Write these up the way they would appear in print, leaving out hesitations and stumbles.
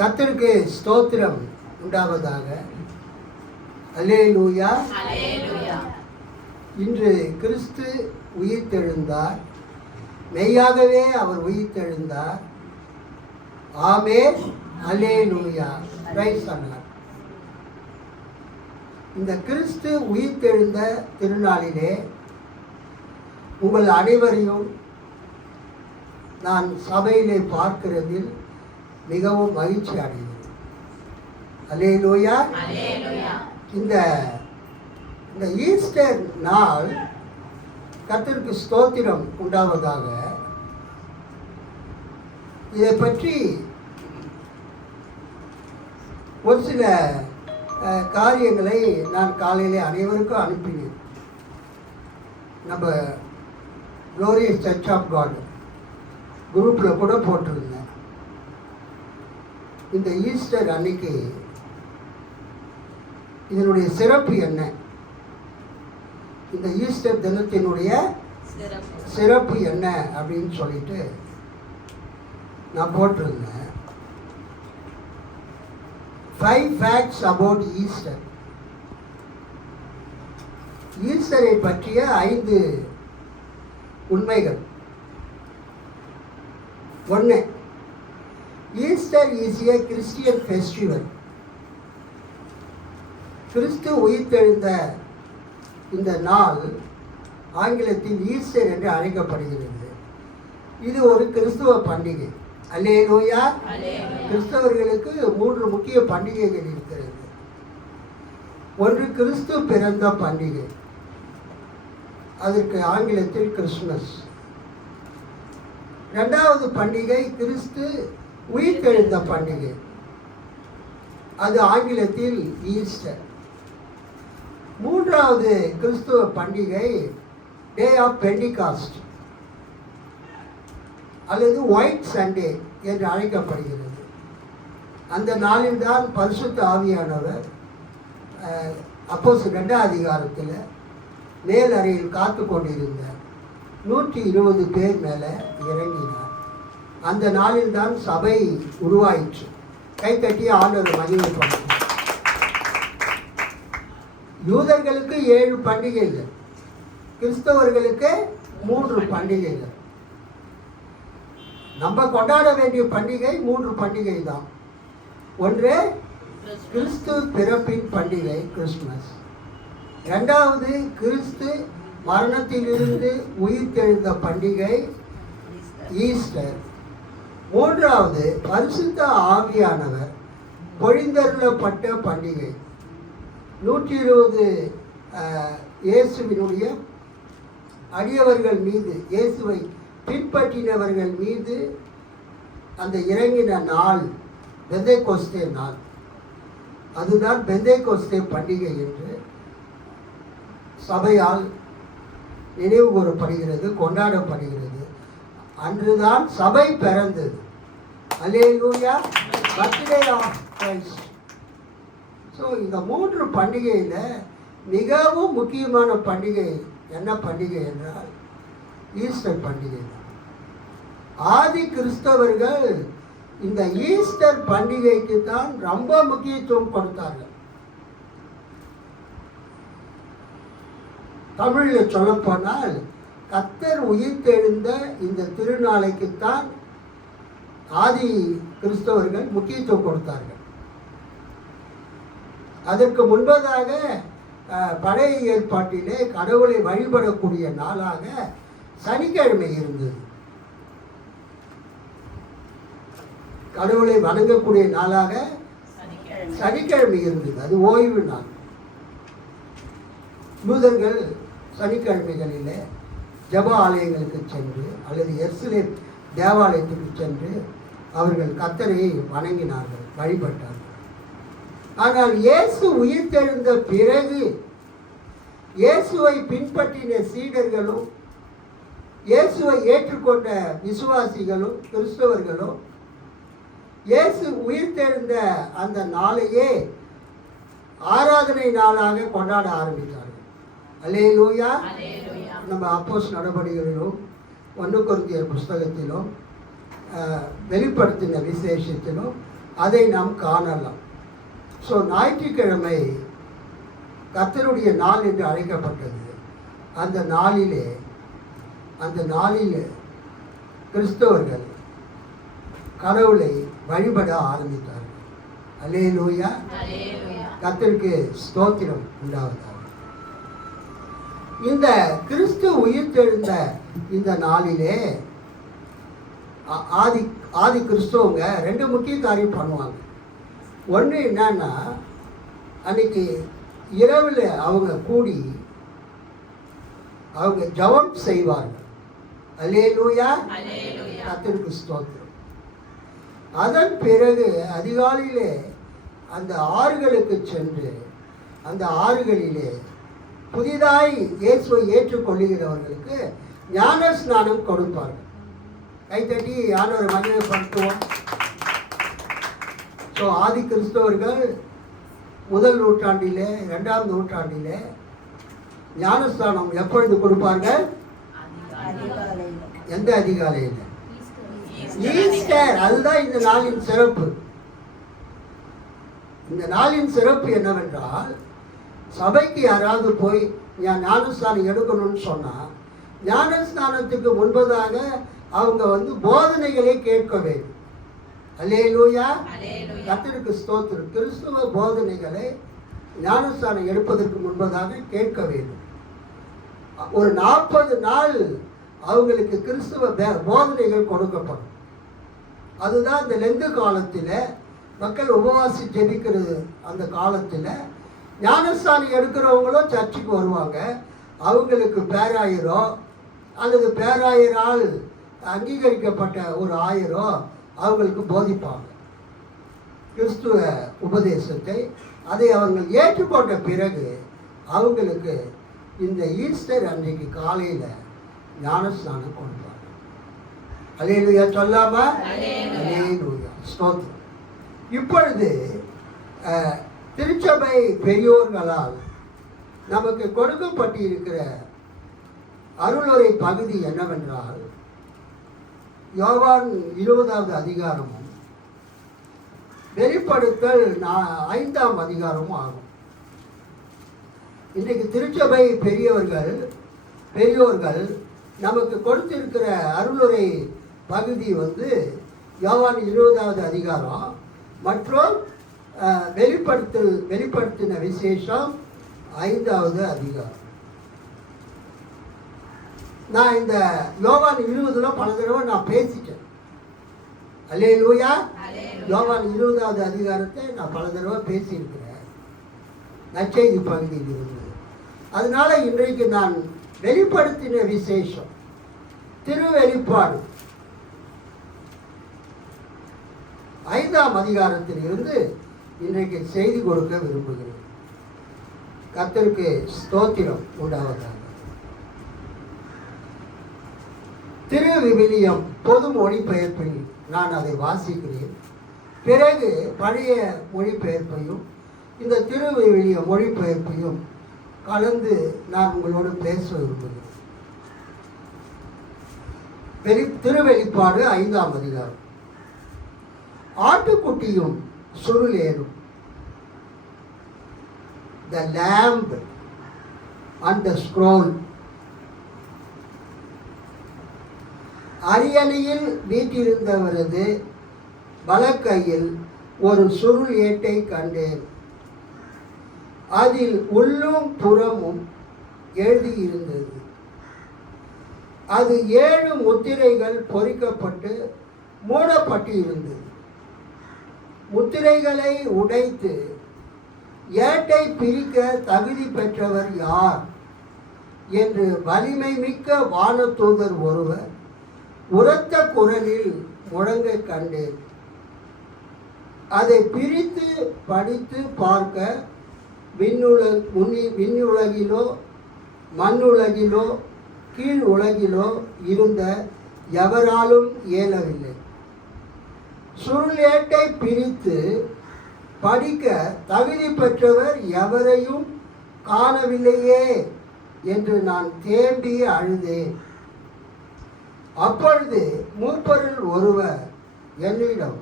கர்த்தருக்கு ஸ்தோத்திரம் உண்டாவதாக. அல்லேலூயா. இன்று கிறிஸ்து உயிர்த்தெழுந்தார். மெய்யாகவே அவர் உயிர்த்தெழுந்தார். Amen. Hallelujah. Praise the Lord. இந்த கிறிஸ்து உயிர்த்தெழுந்த திருநாளிலே உங்கள் அனைவரையும் நான் சபையிலே பார்க்கிறதில் மிகவும் மகிழ்ச்சி அடைகிறேன். அல்லேலூயா. இந்த ஈஸ்டர் நாள் கர்த்தருக்கு ஸ்தோத்திரம் உண்டாவதாக. இதை பற்றி ஒரு சில காரியங்களை நான் காலையிலே அனைவருக்கும் அனுப்பினேன். நம்ம க்ளோரியஸ் சர்ச் ஆஃப் காட் குரூப்பில் கூட போட்டிருந்தேன். இந்த ஈஸ்டர் அன்னைக்கு இதனுடைய சிறப்பு என்ன, இந்த ஈஸ்டர் தினத்தினுடைய சிறப்பு என்ன அப்படின்னு சொல்லிட்டு நான் போட்டிருந்தேன். 5 facts about Easter. ஈஸ்டரை பற்றிய 5 உண்மைகள். 1. Easter is a Christian festival. கிறிஸ்து உயிர்த்தெழுந்த இந்த நாள் ஆங்கிலத்தில் ஈஸ்டர் என்று அழைக்கப்படுகிறது. இது ஒரு கிறிஸ்துவ பண்டிகை. அல்லேலூயா. கிறிஸ்தவர்களுக்கு 3 முக்கிய பண்டிகைகள் இருக்கிறது. ஒன்று கிறிஸ்து பிறந்த பண்டிகை, அதற்கு ஆங்கிலத்தில் கிறிஸ்துமஸ். 2வது பண்டிகை கிறிஸ்து உயிர்த்தெழுந்த பண்டிகை, அது ஆங்கிலத்தில் ஈஸ்டர். 3வது கிறிஸ்துவ பண்டிகை டே ஆஃப் பெண்டிகாஸ்ட் அல்லது ஒயிட் சண்டே என்று அழைக்கப்படுகிறது. அந்த நாளில் தான் பரிசுத்த ஆவியானவர் அப்போஸ்தலர் 2ஆம் அதிகாரத்தில் மேல் அறையில் காத்து கொண்டிருந்த 120 பேர் மேலே இறங்கினார். அந்த நாளில் தான் சபை உருவாயிற்று. கைத்தட்டி ஆண்டவர் மகிமை பண்ணார். யூதர்களுக்கு 7 பண்டிகைகள், கிறிஸ்தவர்களுக்கு 3 பண்டிகைகள். நம்ம கொண்டாட வேண்டிய பண்டிகை 3 பண்டிகை தான். ஒன்று கிறிஸ்து பிறப்பின் பண்டிகை கிறிஸ்துமஸ். 2வது கிறிஸ்து மரணத்திலிருந்து உயிர்த்தெழுந்த பண்டிகை ஈஸ்டர். 3வது பரிசுத்த ஆவியானவர் பொழிந்தருளப்பட்ட பண்டிகை. 120 இயேசுவினுடைய அடியவர்கள் மீது, இயேசுவை பின்பற்றினவர்கள் மீது அந்த இறங்கின நாள் பெந்தேகோஸ்தே நாள். அதுதான் பெந்தேகோஸ்தே பண்டிகை என்று சபையால் நினைவு கூறப்படுகிறது, கொண்டாடப்படுகிறது. அன்றுதான் சபை பிறந்தது. Hallelujah. Birthday of Christ. So இந்த 3 பண்டிகையில் மிகவும் முக்கியமான பண்டிகை என்ன பண்டிகை என்றால் ஈஸ்டர் பண்டிகை தான். ஆதி கிறிஸ்தவர்கள் இந்த ஈஸ்டர் பண்டிகைக்கு தான் ரொம்ப முக்கியத்துவம் கொடுத்தார்கள். தமிழில் சொல்லப்போனால் கர்த்தர் உயிர்த்தெழுந்த இந்த திருநாளைக்குத்தான் ஆதி கிறிஸ்தவர்கள் முக்கியத்துவம் கொடுத்தார்கள். அதற்கு முன்பதாக பழைய ஏற்பாட்டிலே கடவுளை வழிபடக்கூடிய நாளாக சனிக்கிழமை இருந்தது. கடவுளை வணங்கக்கூடிய நாளாக சனிக்கிழமை இருந்தது. அது ஓய்வு நாள். யூதர்கள் சனிக்கிழமைகளில் ஜெப ஆலயங்களுக்கு சென்று அல்லது எருசலேம் தேவாலயத்துக்கு சென்று அவர்கள் கர்த்தரை வணங்கினார்கள், வழிபட்டார்கள். ஆனால் இயேசு உயிர்த்தெழுந்த பிறகு இயேசுவை பின்பற்றின சீடர்களும் இயேசுவை ஏற்றுக்கொண்ட விசுவாசிகளும் கிறிஸ்தவர்களும் இயேசு உயிர்த்தெழுந்த அந்த நாளையே ஆராதனை நாளாக கொண்டாட ஆரம்பித்தார்கள். அல்லேலூயா. நம்ம அப்போஸ்தலர் நடபடிகளிலும் 1 கொரிந்தியர் புஸ்தகத்திலும் வெளிப்படுத்தின விசேஷத்திலும் அதை நாம் காணலாம். ஸோ ஞாயிற்றுக்கிழமை கர்த்தருடைய நாள் என்று அழைக்கப்பட்டது. அந்த நாளிலே கிறிஸ்தவர்கள் கடவுளை வழிபட ஆரம்பித்தார்கள். அல்லேலூயா, கர்த்தருக்கு ஸ்தோத்திரம் உண்டாவதாக. இந்த கிறிஸ்து உயிர்த்தெழுந்த இந்த நாளிலே ஆதி கிறிஸ்தவங்க ரெண்டு முக்கிய காரியம் பண்ணுவாங்க. ஒன்று என்னன்னா, அன்னைக்கு இரவில் அவங்க கூடி அவங்க ஜெபம் செய்வார்கள். அல்லேலூயா, கர்த்தருக்கு ஸ்தோத்திரம். அதன் பிறகு அதிகாலையிலே அந்த ஆறுகளுக்கு சென்று அந்த ஆறுகளிலே புதிதாய் இயேசுவை ஏற்றுக்கொள்ளுகிறவர்களுக்கு ஞான ஸ்நானம் கொடுப்பார்கள். கைத்தட்டி யானொரு மகிமைப்படுத்துவோம். ஸோ ஆதி கிறிஸ்தவர்கள் முதல் நூற்றாண்டிலே, 2ஆம் நூற்றாண்டிலே ஞானஸ்தானம் எப்பொழுது கொடுப்பார்கள்? எந்த அதிகாலையில்? ஈஸ்டர். அதுதான் இந்த நாளின் சிறப்பு. இந்த நாளின் சிறப்பு என்னவென்றால், சபைக்கு யாராவது போய் ஞானஸ்தானம் எடுக்கணும்னு சொன்னால் ஞானஸ்தானத்துக்கு முன்பதாக அவங்க போதனைகளை கேட்க வேண்டும். அல்லேலூயா, கர்த்தருக்கு ஸ்தோத்திரம். கிறிஸ்துவ போதனைகளை ஞானஸ்தானம் எடுப்பதற்கு முன்பதாக கேட்க வேண்டும். ஒரு 40 நாள் அவங்களுக்கு கிறிஸ்துவ போதனைகள் கொடுக்கப்படும். அதுதான் இந்த லெந்து காலத்தில் மக்கள் உபவாசி ஜெபிக்கிறது. அந்த காலத்தில் ஞானஸ்தானம் எடுக்கிறவங்களும் சர்ச்சுக்கு வருவாங்க. அவங்களுக்கு பேராயரோ அல்லது பேராயரால் அங்கீகரிக்கப்பட்ட ஒரு ஆயரோ அவங்களுக்கு போதிப்பாங்க கிறிஸ்துவ உபதேசத்தை. அதை அவர்கள் ஏற்றுக்கொண்ட பிறகு அவங்களுக்கு இந்த ஈஸ்டர் அன்றைக்கு காலையில் ஞானஸ்நானம் கொடுப்பாங்க. அல்லேலூயா சொல்லாம? அல்லேலூயா, ஸ்தோத்திரம். இப்பொழுது திருச்சபை பெரியோர்களால் நமக்கு கொடுக்கப்பட்டிருக்கிற அருளுரை பகுதி என்னவென்றால், யோவான் 20வது அதிகாரமும் வெளிப்படுத்தல் 5ஆம் அதிகாரமும் ஆகும். இன்றைக்கு திருச்சபை பெரியோர்கள் நமக்கு கொடுத்திருக்கிற அருளுரை பகுதி யோவான் 20வது அதிகாரம் மற்றும் வெளிப்படுத்தின விசேஷம் 5வது அதிகாரம். நான் இந்த யோவான் 20 பல தடவை நான் பேசிட்டேன். அல்லேலூயா, யோவான் 20வது அதிகாரத்தை நான் பல தடவை பேசியிருக்கிறேன் நற்செய்தி பகுதியில் இருந்தது. அதனால இன்றைக்கு நான் வெளிப்படுத்தின விசேஷம் திருவெளிப்பாடு 5ஆம் அதிகாரத்தில் இருந்து இன்றைக்கு செய்தி கொடுக்க விரும்புகிறேன். கர்த்தருக்கு ஸ்தோத்திரம் உண்டாவதாக. திருவிவிலியம் பொது மொழிபெயர்ப்பில் நான் அதை வாசிக்கிறேன். பிறகு பழைய மொழிபெயர்ப்பையும் இந்த திருவிவிலிய மொழிபெயர்ப்பையும் கலந்து நான் உங்களோடு பேச விரும்புகிறேன். திருவெளிப்பாடு 5ஆம் அதிகாரம். ஆட்டுக்குட்டியும் சுருளேறும். The lamb and the scroll. அரியணையில் வீற்றிருந்தவரது வலக்கையில் ஒரு சுருள் ஏட்டை கண்டேன். அதில் உள்ளும் புறமும் எழுதியிருந்தது. அது 7 முத்திரைகள் பொறிக்கப்பட்டு மூடப்பட்டு இருந்தது. முத்திரைகளை உடைத்து ஏட்டை பிரிக்க தகுதி பெற்றவர் யார் என்று வலிமை மிக்க வானதூதர் ஒருவர் உரத்த குரலில் முழங்க கண்டேன். அதை பிரித்து படித்து பார்க்க விண்ணுலகிலோ மண்ணுலகிலோ கீழ் உலகிலோ இருந்த எவராலும் இயலவில்லை. சுருளேட்டை பிரித்து படிக்க தகுதி பெற்றவர் எவரையும் காணவில்லையே என்று நான் தேம்பி அழுதேன். அப்பொழுது மூப்பரில் ஒருவர் என்னிடம்,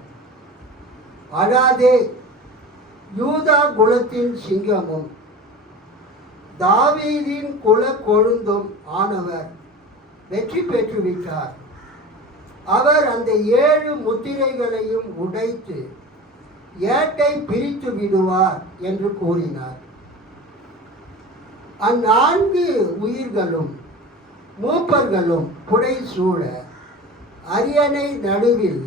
அழாதே, யூதா குலத்தின் சிங்கமும் தாவீதின் குல கொழுந்தும் ஆனவர் வெற்றி பெற்றுவிட்டார். அவர் அந்த 7 முத்திரைகளையும் உடைத்து ஏட்டை பிரித்து விடுவார் என்று கூறினார். அந்நான்கு உயிர்களும் மூப்பர்களும் புடை சூழ அரியணை நடுவில்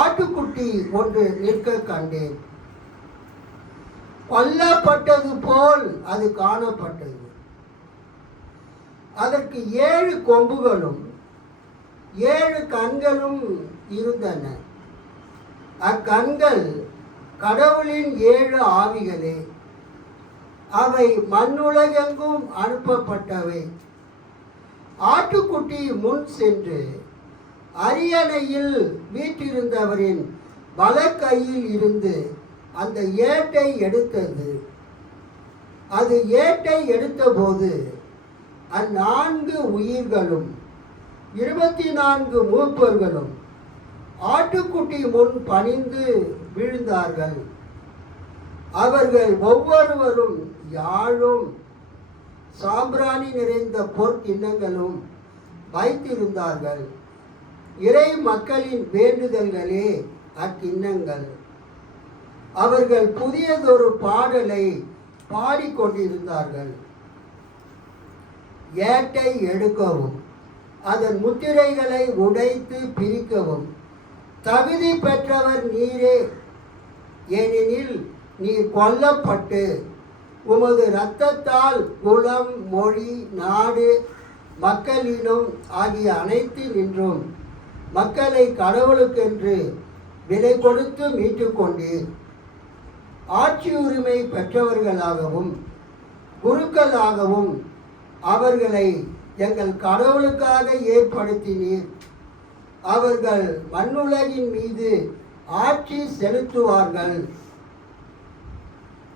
ஆட்டுக்குட்டி ஒன்று நிற்க கண்டேன். கொல்லப்பட்டது போல் அது காணப்பட்டது. அதற்கு 7 கொம்புகளும் 7 கண்களும் இருந்தன. அக்கண்கள் கடவுளின் 7 ஆவிகளே. அவை மண்ணுலகெங்கும் அனுப்பப்பட்டவை. ஆட்டுக்குட்டி முன் சென்று அரியணையில் வீற்றிருந்தவரின் வலக்கையில் இருந்து அந்த ஏட்டை எடுத்தது. அது ஏட்டை எடுத்தபோது அந்நான்கு உயிர்களும் 24 மூப்பர்களும் ஆட்டுக்குட்டி முன் பணிந்து விழுந்தார்கள். அவர்கள் ஒவ்வொருவரும் யாழும் சாம்பிராணி நிறைந்த பொற்கிண்ணங்களும் வைத்திருந்தார்கள். இறை மக்களின் வேண்டுதல்களே அக்கிண்ணங்கள். அவர்கள் புதியதொரு பாடலை பாடிக்கொண்டிருந்தார்கள். ஏட்டை எடுக்கவும் அதன் முத்திரைகளை உடைத்து பிரிக்கவும் தகுதி பெற்றவர் நீரே. ஏனெனில் நீர் கொல்லப்பட்டு உமது இரத்தத்தால் குலம், மொழி, நாடு, மக்களினம் ஆகிய அனைத்து நின்றும் மக்களை கடவுளுக்கென்று விலை கொடுத்து மீட்டு கொண்டீர். ஆட்சி உரிமை பெற்றவர்களாகவும் குருக்களாகவும் அவர்களை எங்கள் கடவுளுக்காக ஏற்படுத்தினீர். அவர்கள் மண்ணுலகின் மீது ஆட்சி செலுத்துவார்கள்.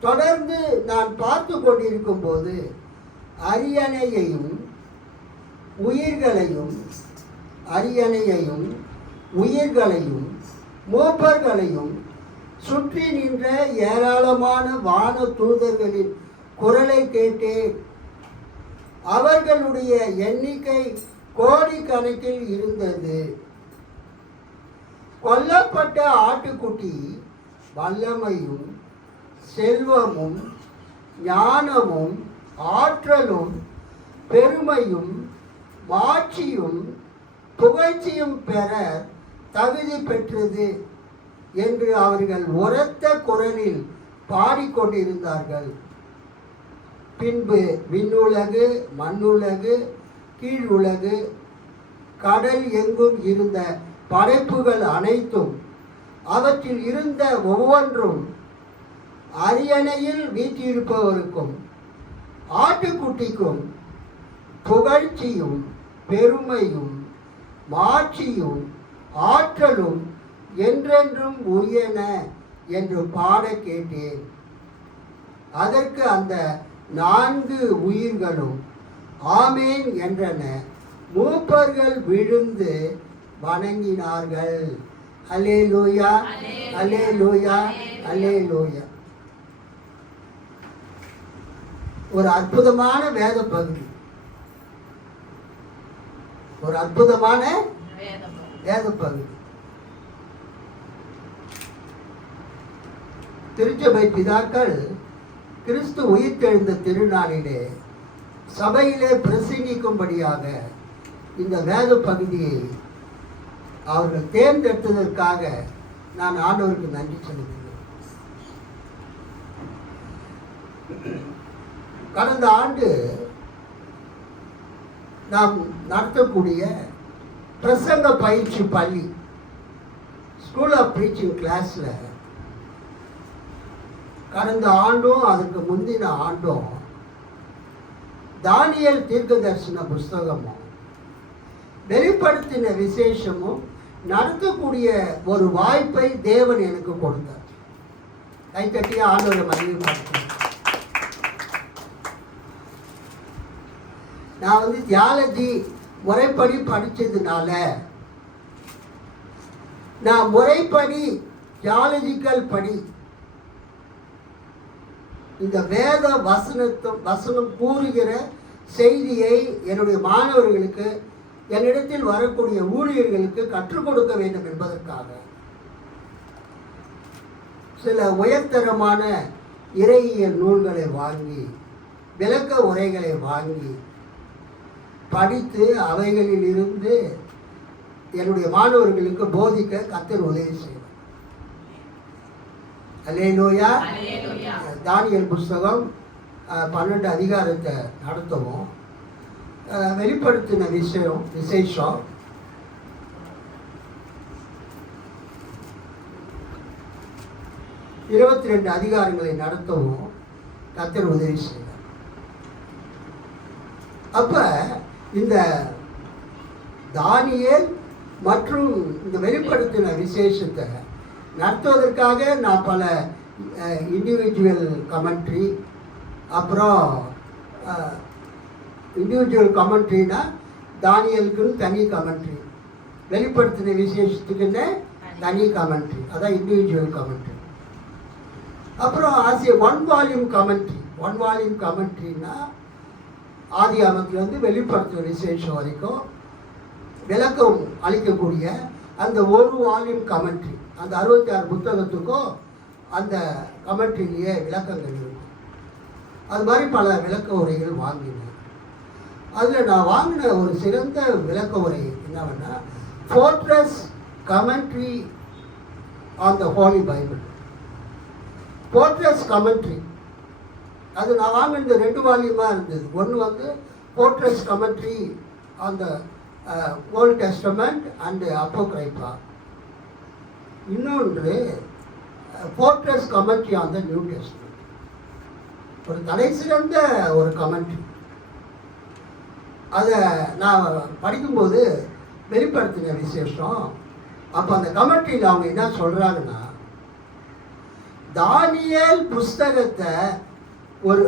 தொடர்ந்து நான் பார்த்து கொண்டிருக்கும் போது அரியணையையும் உயிர்களையும் மூப்பர்களையும் சுற்றி நின்ற ஏராளமான வான தூதர்களின் குரலை கேட்டேன். அவர்களுடைய எண்ணிக்கை கோடிக்கணக்கில் இருந்தது. கொல்லப்பட்ட ஆட்டுக்குட்டி வல்லமையும் செல்வமும் ஞானமும் ஆற்றலும் பெருமையும் மாட்சியும் புகழ்ச்சியும் பெற தகுதி பெற்றது என்று அவர்கள் உரத்த குரலில் பாடிக்கொண்டிருந்தார்கள். பின்பு விண்ணுலகு, மண்ணுலகு, கீழுலகு, கடல் எங்கும் இருந்த படைப்புகள் அனைத்தும் அவற்றில் இருந்த ஒவ்வொன்றும் அரியணையில் வீற்றிருப்பவருக்கும் ஆட்டுக்குட்டிக்கும் புகழ்ச்சியும் பெருமையும் மாட்சியும் ஆற்றலும் என்றென்றும் உரியன என்று பாட கேட்டேன். அதற்கு அந்த 4 உயிர்களும் ஆமேன் என்றன. மூப்பர்கள் விழுந்து வணங்கினார்கள். அல்லேலூயா, அல்லேலூயா, அல்லேலூயா. ஒரு அற்புதமான வேத பகுதி, ஒரு அற்புதமான வேத பகுதி. திருச்சபை பிதாக்கள் கிறிஸ்து உயிர்த்தெழுந்த திருநாளிலே சபையிலே பிரசங்கிக்கும்படியாக இந்த வேத பகுதியை அவர்கள் தேர்ந்தெடுத்ததற்காக நான் ஆண்டவருக்கு நன்றி செலுத்துகிறேன். கடந்த ஆண்டு நாம் நடத்தக்கூடிய பிரசங்க பயிற்சி பள்ளி, ஸ்கூல் ஆஃப் ப்ரீச்சிங் கிளாஸில் கடந்த ஆண்டும் அதுக்கு முந்தின ஆண்டும் தானியேல் தீர்க்க தரிசன புஸ்தகமும் வெளிப்படுத்தின விசேஷமும் நடத்தக்கூடிய ஒரு வாய்ப்பை தேவன் எனக்கு கொடுத்தார். கைத்தட்டிய ஆண்டவரை மகிழ்ச்சி. நான் தியாலஜி முறைப்படி படித்ததுனால நான் முறைப்படி தியாலஜிக்கல் படி இந்த வேத வசனம் கூறுகிற செய்தியை என்னுடைய மாணவர்களுக்கு, என்னிடத்தில் வரக்கூடிய ஊழியர்களுக்கு கற்றுக் கொடுக்க வேண்டும் என்பதற்காக சில உயர்தரமான இறையியல் நூல்களை வாங்கி, விளக்க உரைகளை வாங்கி படித்து அவைகளில் இருந்து என்னுடைய மாணவர்களுக்கு போதிக்க கர்த்தர் உதவி செய்வார். அல்லேலூயா. தானியேல் புஸ்தகம் 12 அதிகாரத்தை நடத்தவும் வெளிப்படுத்தின விசேஷம் 22 அதிகாரங்களை நடத்தவும் கர்த்தர் உதவி செய்வார். அப்ப இந்த தானியேல் மற்றும் இந்த வெளிப்படுத்தின விசேஷத்தை நடத்துவதற்காக நான் பல இண்டிவிஜுவல் கமெண்ட்ரி, அப்புறம் இண்டிவிஜுவல் கமெண்ட்ரினா தானியலுக்குன்னு தனி கமெண்ட்ரி, வெளிப்படுத்தின விசேஷத்துக்குன்னு தனி கமெண்ட்ரி, அதான் இண்டிவிஜுவல் கமெண்ட்ரி. அப்புறம் ஒன் வால்யூம் கமெண்ட்ரினா ஆதி ஆமத்திலேருந்து வெளிப்படுத்தின விசேஷம் வரைக்கும் விளக்கம் அளிக்கக்கூடிய அந்த ஒரு வால்யூம் கமெண்ட்ரி, அந்த 66 புத்தகத்துக்கும் அந்த கமெண்ட்ரிலேயே விளக்கங்கள் இருக்கும். அது மாதிரி பல விளக்க உரைகள் வாங்கினேன். அதில் நான் வாங்கின ஒரு சிறந்த விளக்க உரை என்னவென்னா Fortress commentary on the Holy Bible. Fortress commentary அது நான் வாங்கினது 2 வால்யூமாக இருந்தது. ஒன்று வந்து Fortress commentary on the Old Testament and Apocrypha, இன்னொன்று Fortress commentary on the New Testament. ஒரு தலை சிறந்த ஒரு கமெண்ட்ரி. அதை நான் படிக்கும்போது வெளிப்படுத்தின விசேஷம். அப்போ அந்த கமெண்ட்ரியில் அவங்க என்ன சொல்கிறாங்கன்னா, தானியேல் புஸ்தகத்தை ஒரு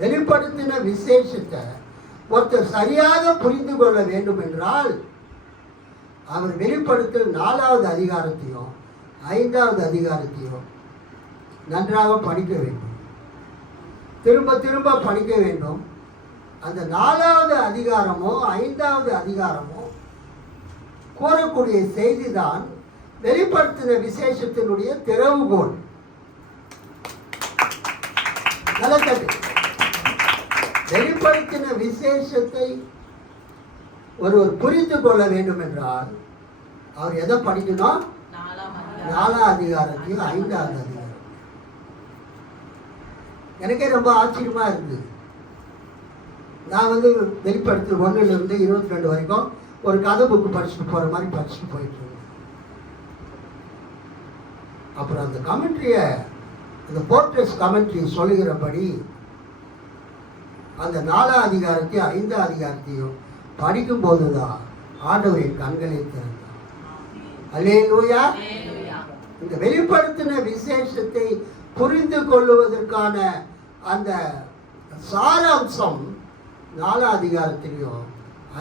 வெளிப்படுத்தின விசேஷத்தை ஒருத்தர் சரியாக புரிந்து கொள்ள வேண்டும் என்றால் அவர் வெளிப்படுத்தல் 4வது அதிகாரத்தையும் 5வது அதிகாரத்தையும் நன்றாக படிக்க வேண்டும், திரும்ப திரும்ப படிக்க வேண்டும். அந்த 4வது அதிகாரமோ 5வது அதிகாரமோ கூறக்கூடிய செய்தி தான் வெளிப்படுத்தின விசேஷத்தினுடைய திறவுகோல். வெளிப்படுத்தின விசேஷத்தை ஒருவர் புரிந்து கொள்ள வேண்டும் என்றால் அவர் எதை படிக்கணும்? 4வது அதிகாரத்தையும் 5வது அதிகாரம். எனக்கே ரொம்ப ஆச்சரியமா இருந்தது. நான் வந்து வெளிப்படுத்தி 1லிருந்து 22 வரைக்கும் ஒரு கதை புக்கு படிச்சுட்டு போகிற மாதிரி படிச்சுட்டு போயிட்டு இருந்தேன். அப்புறம் அந்த கமெண்ட்ரியை, அந்த ஃபோர்ட்ரஸ் கமெண்ட்ரி சொல்லுகிறபடி அந்த 4வது அதிகாரத்தையும் 5வது அதிகாரத்தையும் படிக்கும்போது தான் ஆண்டவர் என் கண்களை திறந்தார். அல்லேலூயா. இந்த வெளிப்படுத்தின விசேஷத்தை புரிந்து கொள்வதற்கான அந்த சாராம்சம் 4வது அதிகாரத்திலையும்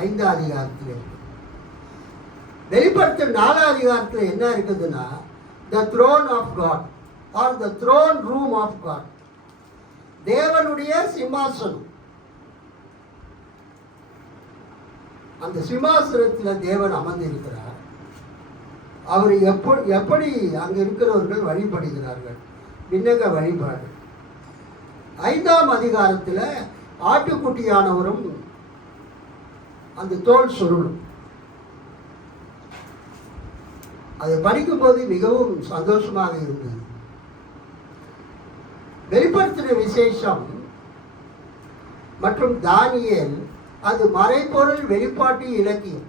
5வது அதிகாரத்திலையும். வெளிப்படுத்தின 4வது அதிகாரத்தில் என்ன இருக்குதுன்னா, the throne of God or the throne room of God, தேவனுடைய சிம்மாசனம். அந்த சிம்மாசனத்தில் தேவன் அமர்ந்திருக்கிறார். அவர் எப்படி அங்க இருக்கிறவர்கள் வழிபடுகிறார்கள், விண்ணக வழிபாடு. 5ஆம் அதிகாரத்தில் ஆட்டுக்குட்டியானவரும் அந்த தோல் சுருளும். அதை படிக்கும்போது மிகவும் சந்தோஷமாக இருந்தது. வெளிப்படுத்தின விசேஷம் மற்றும் தானியேல் அது மறைபொருள் வெளிப்பாட்டு இலக்கியம்,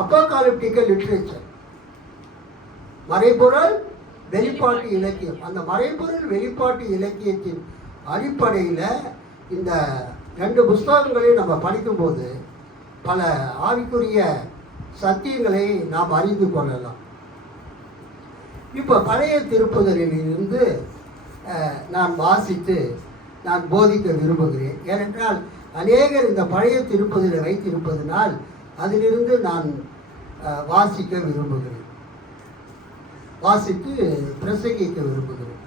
அப்போகாலிப்டிக்கல் லிட்ரேச்சர், மறைபொருள் வெளிப்பாட்டு இலக்கியம். அந்த மறைபொருள் வெளிப்பாட்டு இலக்கியத்தின் அடிப்படையில் இந்த 2 புஸ்தகங்களையும் நம்ம படிக்கும்போது பல ஆவிக்குரிய சத்தியங்களை நாம் அறிந்து கொள்ளலாம். இப்போ பழைய திருப்புதலிலிருந்து நான் வாசித்து நான் போதிக்க விரும்புகிறேன். ஏனென்றால் அநேகர் இந்த பழைய திருப்புதலை வைத்திருப்பதனால் அதிலிருந்து நான் வாசிக்க விரும்புகிறேன், வாசித்து பிரசங்கிக்க விரும்புகிறேன்.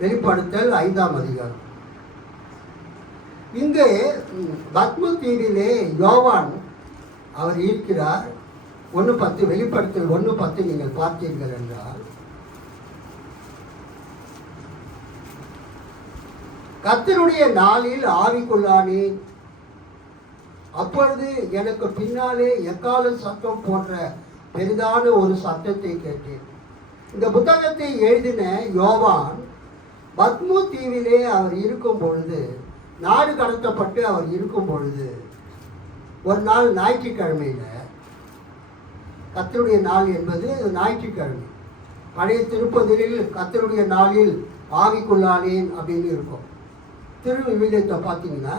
வெளிப்படுத்தல் 5ஆம் அதிகாரம். இங்கே பத்ம தீவிலே யோவான் அவர் இருக்கிறார். 1:10, வெளிப்படுத்தல் 1:10 நீங்கள் பார்த்தீர்கள் என்றால், கர்த்தருடைய நாளில் ஆவிக்குள்ளானேன், அப்பொழுது எனக்கு பின்னாலே எக்கால சத்தம் போன்ற பெரிதான ஒரு சத்தத்தை கேட்டேன். இந்த புத்தகத்தை எழுதின யோவான் பத்மு தீவிலே அவர் இருக்கும் பொழுது, நாடு கடத்தப்பட்டு அவர் இருக்கும் பொழுது, ஒரு நாள் ஞாயிற்றுக்கிழமையில், கர்த்தருடைய நாள் என்பது ஞாயிற்றுக்கிழமை, பழைய திருப்பதியில் கர்த்தருடைய நாளில் ஆவிக்குள்ளானேன் அப்படின்னு இருக்கும். திருவிவிலியத்தை பார்த்தீங்கன்னா,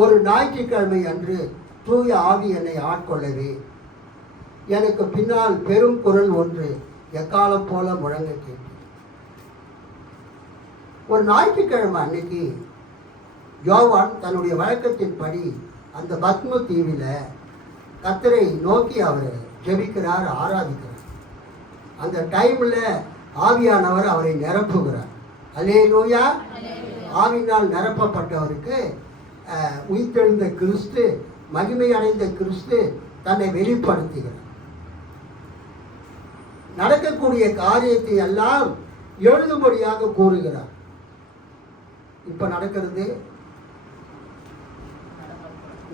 ஒரு ஞாயிற்றுக்கிழமை அன்று தூய ஆவி என்னை ஆட்கொள்ளவே, எனக்கு பின்னால் பெரும் குரல் ஒன்று எக்காலம் போல முழங்க கேட்டேன். ஒரு ஞாயிற்றுக்கிழமை அன்னைக்கு யோவான் தன்னுடைய வழக்கத்தின்படி அந்த பத்ம தீவில் கர்த்தரை நோக்கி அவர் ஜெபிக்கிறார், ஆராதிக்கிறார். அந்த டைமில் ஆவியானவர் அவரை நிரப்புகிறார். அல்லேலூயா. ஆவியினால் நிரப்பப்பட்டவருக்கு உயிர்த்தெழுந்த கிறிஸ்து, மகிமை அடைந்த கிறிஸ்து தன்னை வெளிப்படுத்துகிறார். நடக்கக்கூடிய காரியத்தை எல்லாம் எழுதும்படியாக கூறுகிறார். இப்ப நடக்கிறது,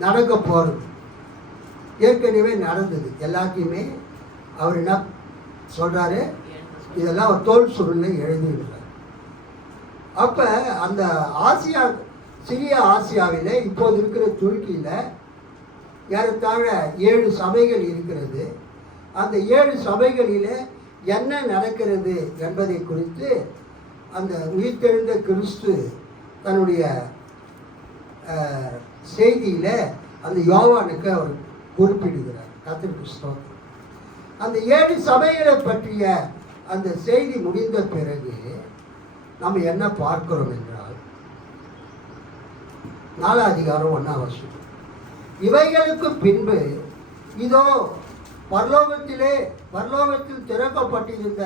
நடக்க போறது, ஏற்கனவே நடந்தது எல்லாத்தையுமே அவர் என்ன சொல்றாரு, இதெல்லாம் ஒரு தோல் சுருளை எழுதிடுறார். அப்ப அந்த ஆசியா, சிறிய ஆசியாவில் இப்போது இருக்கிற துருக்கியில் ஏறத்தாழ 7 சபைகள் இருக்கிறது. அந்த 7 சபைகளில் என்ன நடக்கிறது என்பதை குறித்து அந்த உயிர்த்தெழுந்த கிறிஸ்து தன்னுடைய செய்தியில் அந்த யோவானுக்கு அவர் குறிப்பிடுகிறார். கர்த்தருக்கு ஸ்தோத்திரம். அந்த 7 சபைகளை பற்றிய அந்த செய்தி முடிந்த பிறகு நம்ம என்ன பார்க்கிறோம் என்றால், 4ஆம் அதிகாரம் 1ஆம் வசனம், இவைகளுக்கு பின்பு இதோ பரலோகத்தில் திறக்கப்பட்டிருந்த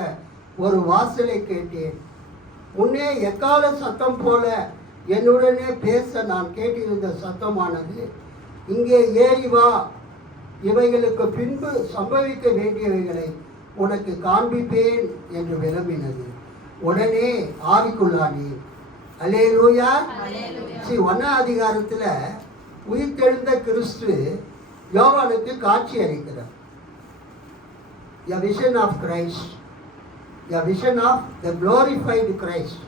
ஒரு வாசலை கேட்டேன். முன்னே எக்கால சத்தம் போல என்னுடனே பேச நான் கேட்டிருந்த சத்தமானது, இங்கே ஏறி வா, இவைகளுக்கு பின்பு சம்பவிக்க வேண்டியவைகளை உனக்கு காண்பிப்பேன் என்று விளம்பினது. உடனே ஆவிக்குள்ளானே. அல்லேலூயா. 1ஆம் அதிகாரத்தில் உயிர்த்தெழுந்த கிறிஸ்து யோவானுக்கு காட்சி அளிக்கிறார். A vision of Christ, a vision of the glorified Christ.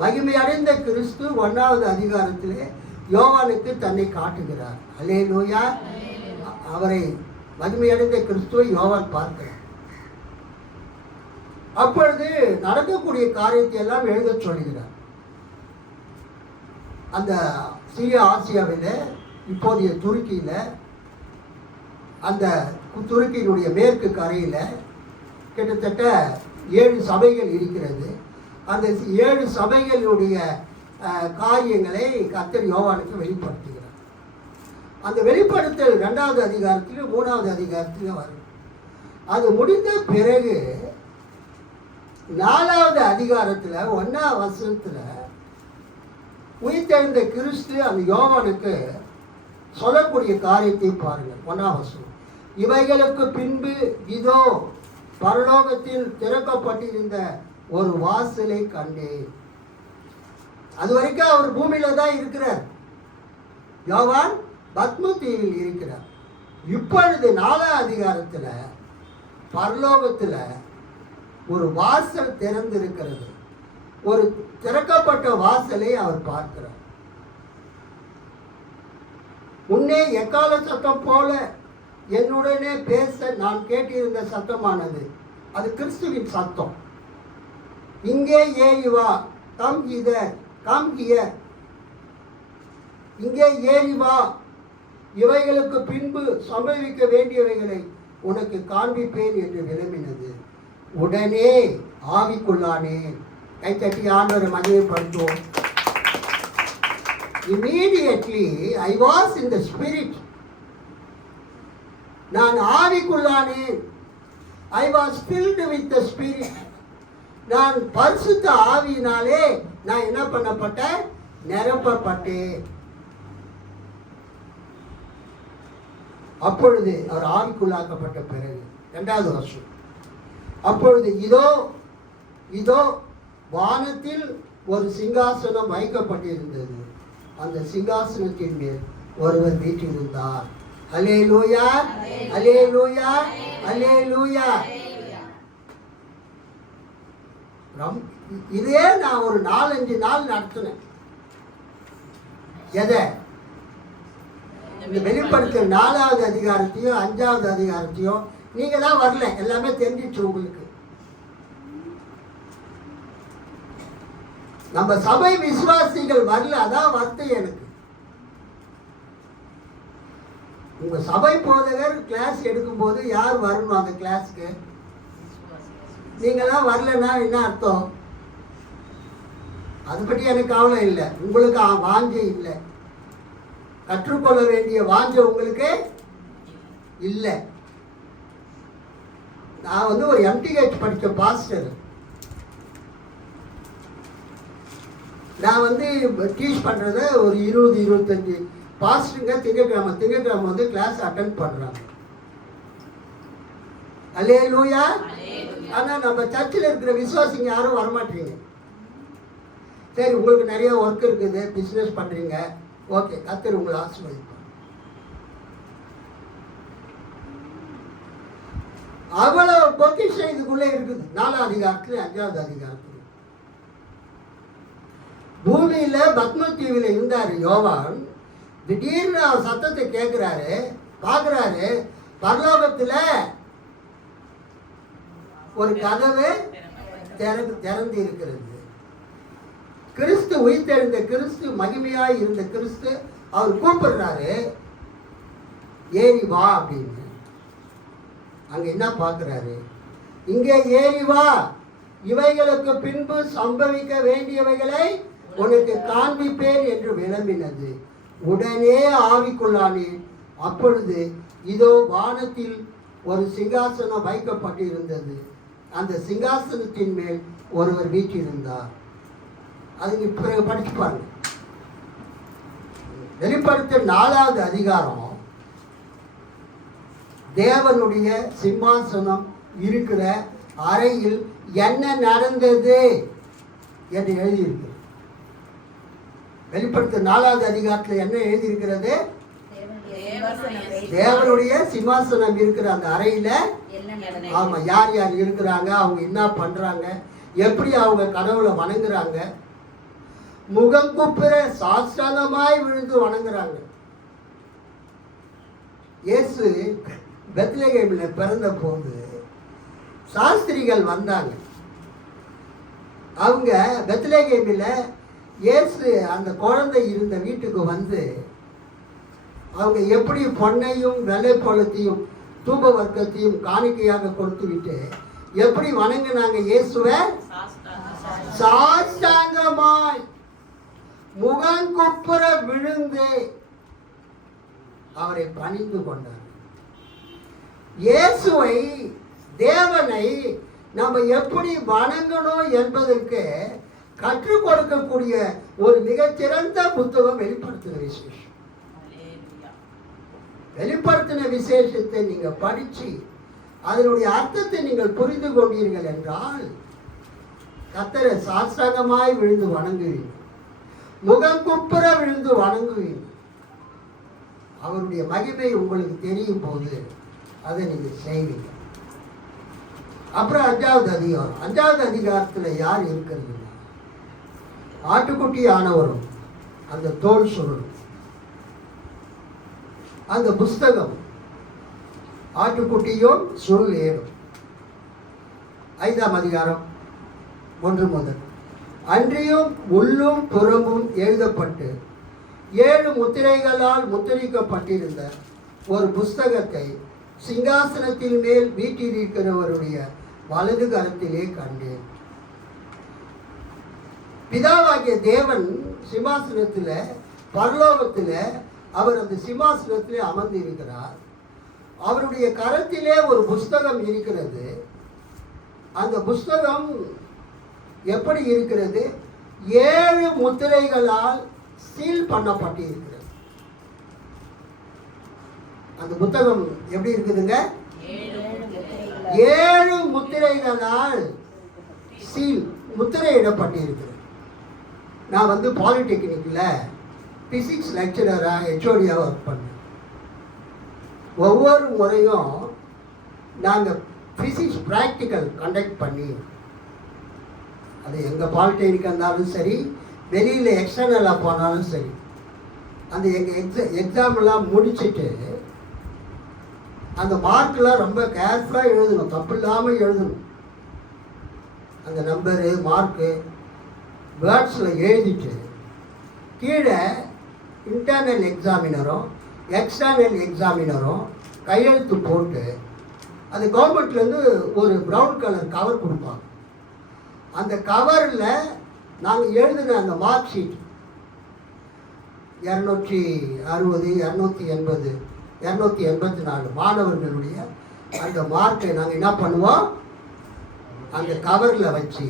மகிமை அடைந்த கிறிஸ்து 1ஆவது அதிகாரத்திலே யோவானுக்கு தன்னை காட்டுகிறார். அல்லேலூயா. அவரை மகிமை அடைந்த கிறிஸ்துவை யோவான் பார்க்கிறார். அப்பொழுது நடக்கக்கூடிய காரியத்தை எல்லாம் எழுத சொல்கிறார். அந்த சிறிய ஆசியாவில், இப்போதைய துருக்கியில், அந்த துருக்கியினுடைய மேற்கு கரையில் கிட்டத்தட்ட 7 சபைகள் இருக்கிறது. அந்த 7 சபைகளுடைய காரியங்களை கர்த்தர் யோவானுக்கு வெளிப்படுத்துகிறார். அந்த வெளிப்படுத்தல் 2ஆவது அதிகாரத்திலும் 3ஆவது அதிகாரத்திலும் வரும். அது முடிந்த பிறகு 4ஆவது அதிகாரத்தில் 1ஆம் வசனத்தில் உயிர்த்தெழுந்த கிறிஸ்து அந்த யோவானுக்கு சொல்லக்கூடிய காரியத்தை பாருங்கள். 1ஆம் வசனம், இவைகளுக்கு பின்பு இதோ பரலோகத்தில் திறக்கப்பட்டிருந்த ஒரு வாசலை கண்டேன். அது வரைக்கும் அவர் பூமியில தான் இருக்கிறார். யோவான் பத்ம தீவில் இருக்கிறார். இப்பொழுது 4ஆம் அதிகாரத்தில் பரலோகத்தில் ஒரு வாசல் திறந்திருக்கிறது. ஒரு திறக்கப்பட்ட வாசலை அவர் பார்க்கிறார். முன்னே எக்கால சத்தம் போல என்னுடனே பேச நான் கேட்டிருந்த சத்தமானது, அது கிறிஸ்துவின் சத்தம். இங்கே ஏறி வா, கம் ஹியர், கம் ஹியர், இங்கே ஏறி வா, இவைகளுக்கு பின்பு சம்பவிக்க வேண்டியவைகளை உனக்கு காண்பிப்பேன் என்று விளம்பினது. உடனே ஆவிக்குள்ளானேன். கைத்தட்டி ஆண்டவரை மகிமைப்படுத்துவோம். Immediately I was in the spirit. நான் ஆவிக்குள்ளானேன். I was filled with the spirit. நான் பரிசுத்த ஆவியினாலே நான் என்ன பண்ணப்பட்டேன்? நிரப்பப்பட்டேன். அப்பொழுது அவர் ஆவிக்குள்ளாக்கப்பட்ட பிறகு 2வது வருஷம், அப்பொழுது இதோ இதோ வானத்தில் ஒரு சிங்காசனம் வைக்கப்பட்டிருந்தது. அந்த சிங்காசனத்தின் மேல் ஒருவர் வீற்றிருந்தார். அல்லேலூயா, அல்லேலூயா, அல்லேலூயா. இதே நான் ஒரு 4-5 நாள் நடத்தினேன். எதை? இந்த வெளிப்படுத்த 4வது அதிகாரத்தையும் 5வது அதிகாரத்தையும். நீங்க தான் வரல, எல்லாமே தெரிஞ்சிச்சு உங்களுக்கு. நம்ம சபை விசுவாசிகள் வரல, அதான் வருத்தம் எனக்கு. உங்க சபை போதகர் கிளாஸ் எடுக்கும் போது யார் வரணும் அந்த கிளாஸ்க்கு? நீங்களாம் வரலன்னா என்ன அர்த்தம்? அதை பற்றி எனக்கு கவலை இல்லை. உங்களுக்கு வாஞ்சை இல்லை, கற்றுக்கொள்ள வேண்டிய வாஞ்சை உங்களுக்கு இல்லை. நான் ஒரு MTH படித்த பாஸ்டர். நான் டீச் பண்ணுறத ஒரு 20-25 பாஸ்டருங்க திங்கட்கிழமை கிளாஸ் அட்டென்ட் பண்ணுறாங்க. அல்லேலூயா. ஆனால் நம்ம சர்ச்சில் இருக்கிற விசுவாசிங்க யாரும் வரமாட்டீங்க. சரி, உங்களுக்கு நிறைய ஒர்க் இருக்குது, பிஸ்னஸ் பண்ணுறீங்க, ஓகே, கர்த்தர் உங்களை ஆசீர்வதிப்பார். அவ்வளவு பொக்கிஷம் இதுக்குள்ளே இருக்குது. 4வது அதிகாரத்துல 5வது அதிகாரத்துல. பூமியில பத்மதீவில் இருந்தார் யோவான். திடீர்னு அவர் சத்தத்தை கேட்கிறாரு, பார்க்கிறாரு, பரலோகத்துல ஒரு கதவு திறந்து இருக்கிறது. கிறிஸ்து உயிர்த்தெழுந்த கிறிஸ்து, மகிமையாய் இருந்த கிறிஸ்து அவர் கூப்பிடுறாரு, ஏறி வா அப்படின்னு. அங்க என்ன பார்க்கிறாரு? இங்கே ஏறி வா, இவைகளுக்கு பின்பு சம்பவிக்க வேண்டியவைகளை உனக்கு காண்பிப்பேன் என்று விளம்பினது. உடனே ஆவிக்குள்ளானேன். அப்பொழுது இதோ வானத்தில் ஒரு சிங்காசனம் வைக்கப்பட்டிருந்தது. அந்த சிங்காசனத்தின் மேல் ஒருவர் வீற்றிருந்தார். அதுக்கு பிறகு படிச்சு பாருங்க. வெளிப்படுத்த 4வது அதிகாரம் தேவனுடைய சிம்மாசனம் இருக்கிற அறையில் என்ன நடந்தது என்று எழுதியிருக்கு. வெளிப்படுத்த 4வது அதிகாரத்தில் என்ன எழுதியிருக்கிறது? தேவனுடைய சிம்மாசனம் இருக்கிற அந்த அறையில ஆமா, யார் யார் இருக்கிறாங்க, அவங்க என்ன பண்றாங்க, எப்படி அவங்க கடவுளை வணங்குறாங்க, முகங்குப்புற சாஸ்திரமாய் விழுந்து வணங்குறாங்க. இயேசு பெத்லகேமில் பிறந்த போது சாஸ்திரிகள் வந்தாங்க. அவங்க பெத்லகேமில் இயேசு அந்த குழந்தை இருந்த வீட்டுக்கு வந்து அவங்க எப்படி பொன்னையும் வெள்ளைப்பழத்தையும் தூப வர்க்கத்தையும் காணிக்கையாக கொடுத்து விட்டு எப்படி வணங்கினாங்க? இயேசுவை சாஷ்டாங்கமாய் முகங்குப்புற விழுந்து அவரை பணிந்து கொண்டார். இயேசுவை, தேவனை நம்ம எப்படி வணங்கணும் என்பதற்கு கற்றுக் கொடுக்கக்கூடிய ஒரு மிகச்சிறந்த புத்தகம் வெளிப்படுத்தின விசேஷம். வெளிப்படுத்தின விசேஷத்தை நீங்க படிச்சு அதனுடைய அர்த்தத்தை நீங்கள் புரிந்து கொண்டீர்கள் என்றால் கர்த்தரை சாஷ்டாங்கமாய் விழுந்து வணங்குவீர்கள், முகங்குப்புற விழுந்து வணங்குவீர்கள். அவருடைய மகிமை உங்களுக்கு தெரியும் போது அதை நீங்க செய்வீங்க. அப்புறம் 5வது அதிகாரத்தில் யார் இருக்கிறது? ஆட்டுக்குட்டி ஆனவரும் அந்த தோல் சுருள், அந்த புஸ்தகம் ஆட்டுக்குட்டியும் சுருள் ஏறும். 5ஆம் அதிகாரம் 1 முதல். அன்றியும் உள்ளும் புறமும் எழுதப்பட்டு 7 முத்திரைகளால் முத்திரிக்கப்பட்டிருந்த ஒரு புஸ்தகத்தை சிங்காசனத்தின் மேல் வீற்றிருக்கிறவருடைய வலது கரத்திலே கண்டேன். பிதாவாகிய தேவன் சிம்மாசனத்தில், பரலோகத்தில் அவர் அந்த சிம்மாசனத்திலே அமர்ந்து இருக்கிறார். அவருடைய கரத்திலே ஒரு புஸ்தகம் இருக்கிறது. அந்த புஸ்தகம் எப்படி இருக்கிறது? 7 முத்திரைகளால் சீல் பண்ணப்பட்டிருக்கிறது. அந்த புத்தகம் எப்படி இருக்குதுங்க? 7 முத்திரைகளால் சீல் முத்திரையிடப்பட்டிருக்கிறது. நான் வந்து பாலிடெக்னிக்கில் பிசிக்ஸ் லெக்சரராக ஹெச்ஓடியாக ஒர்க் பண்ணேன். ஒவ்வொரு முறையும் நாங்கள் ஃபிசிக்ஸ் ப்ராக்டிக்கல் கண்டக்ட் பண்ணி, அது எங்கள் பாலிடெக்னிக் இருந்தாலும் சரி, வெளியில் எக்ஸ்டர்னலாக போனாலும் சரி, அந்த எங்கள் எக்ஸாமெல்லாம் முடிச்சுட்டு அந்த மார்க்கெலாம் ரொம்ப கேர்ஃபுல்லாக எழுதணும், தப்பு இல்லாமல் எழுதணும். அந்த நம்பரு மார்க்கு வேர்ட்ஸில் எழுதிட்டு கீழே இன்டர்னல் எக்ஸாமினரும் எக்ஸ்டர்னல் எக்ஸாமினரும் கையெழுத்து போட்டு, அது கவர்மெண்ட்லேருந்து ஒரு ப்ரௌன் கலர் கவர் கொடுப்பாங்க. அந்த கவரில் நாங்கள் எழுதின அந்த மார்க் ஷீட் 260, 280, 284 மாணவர்களுடைய அந்த மார்க்கை நாங்கள் என்ன பண்ணுவோம், அந்த கவரில் வச்சு,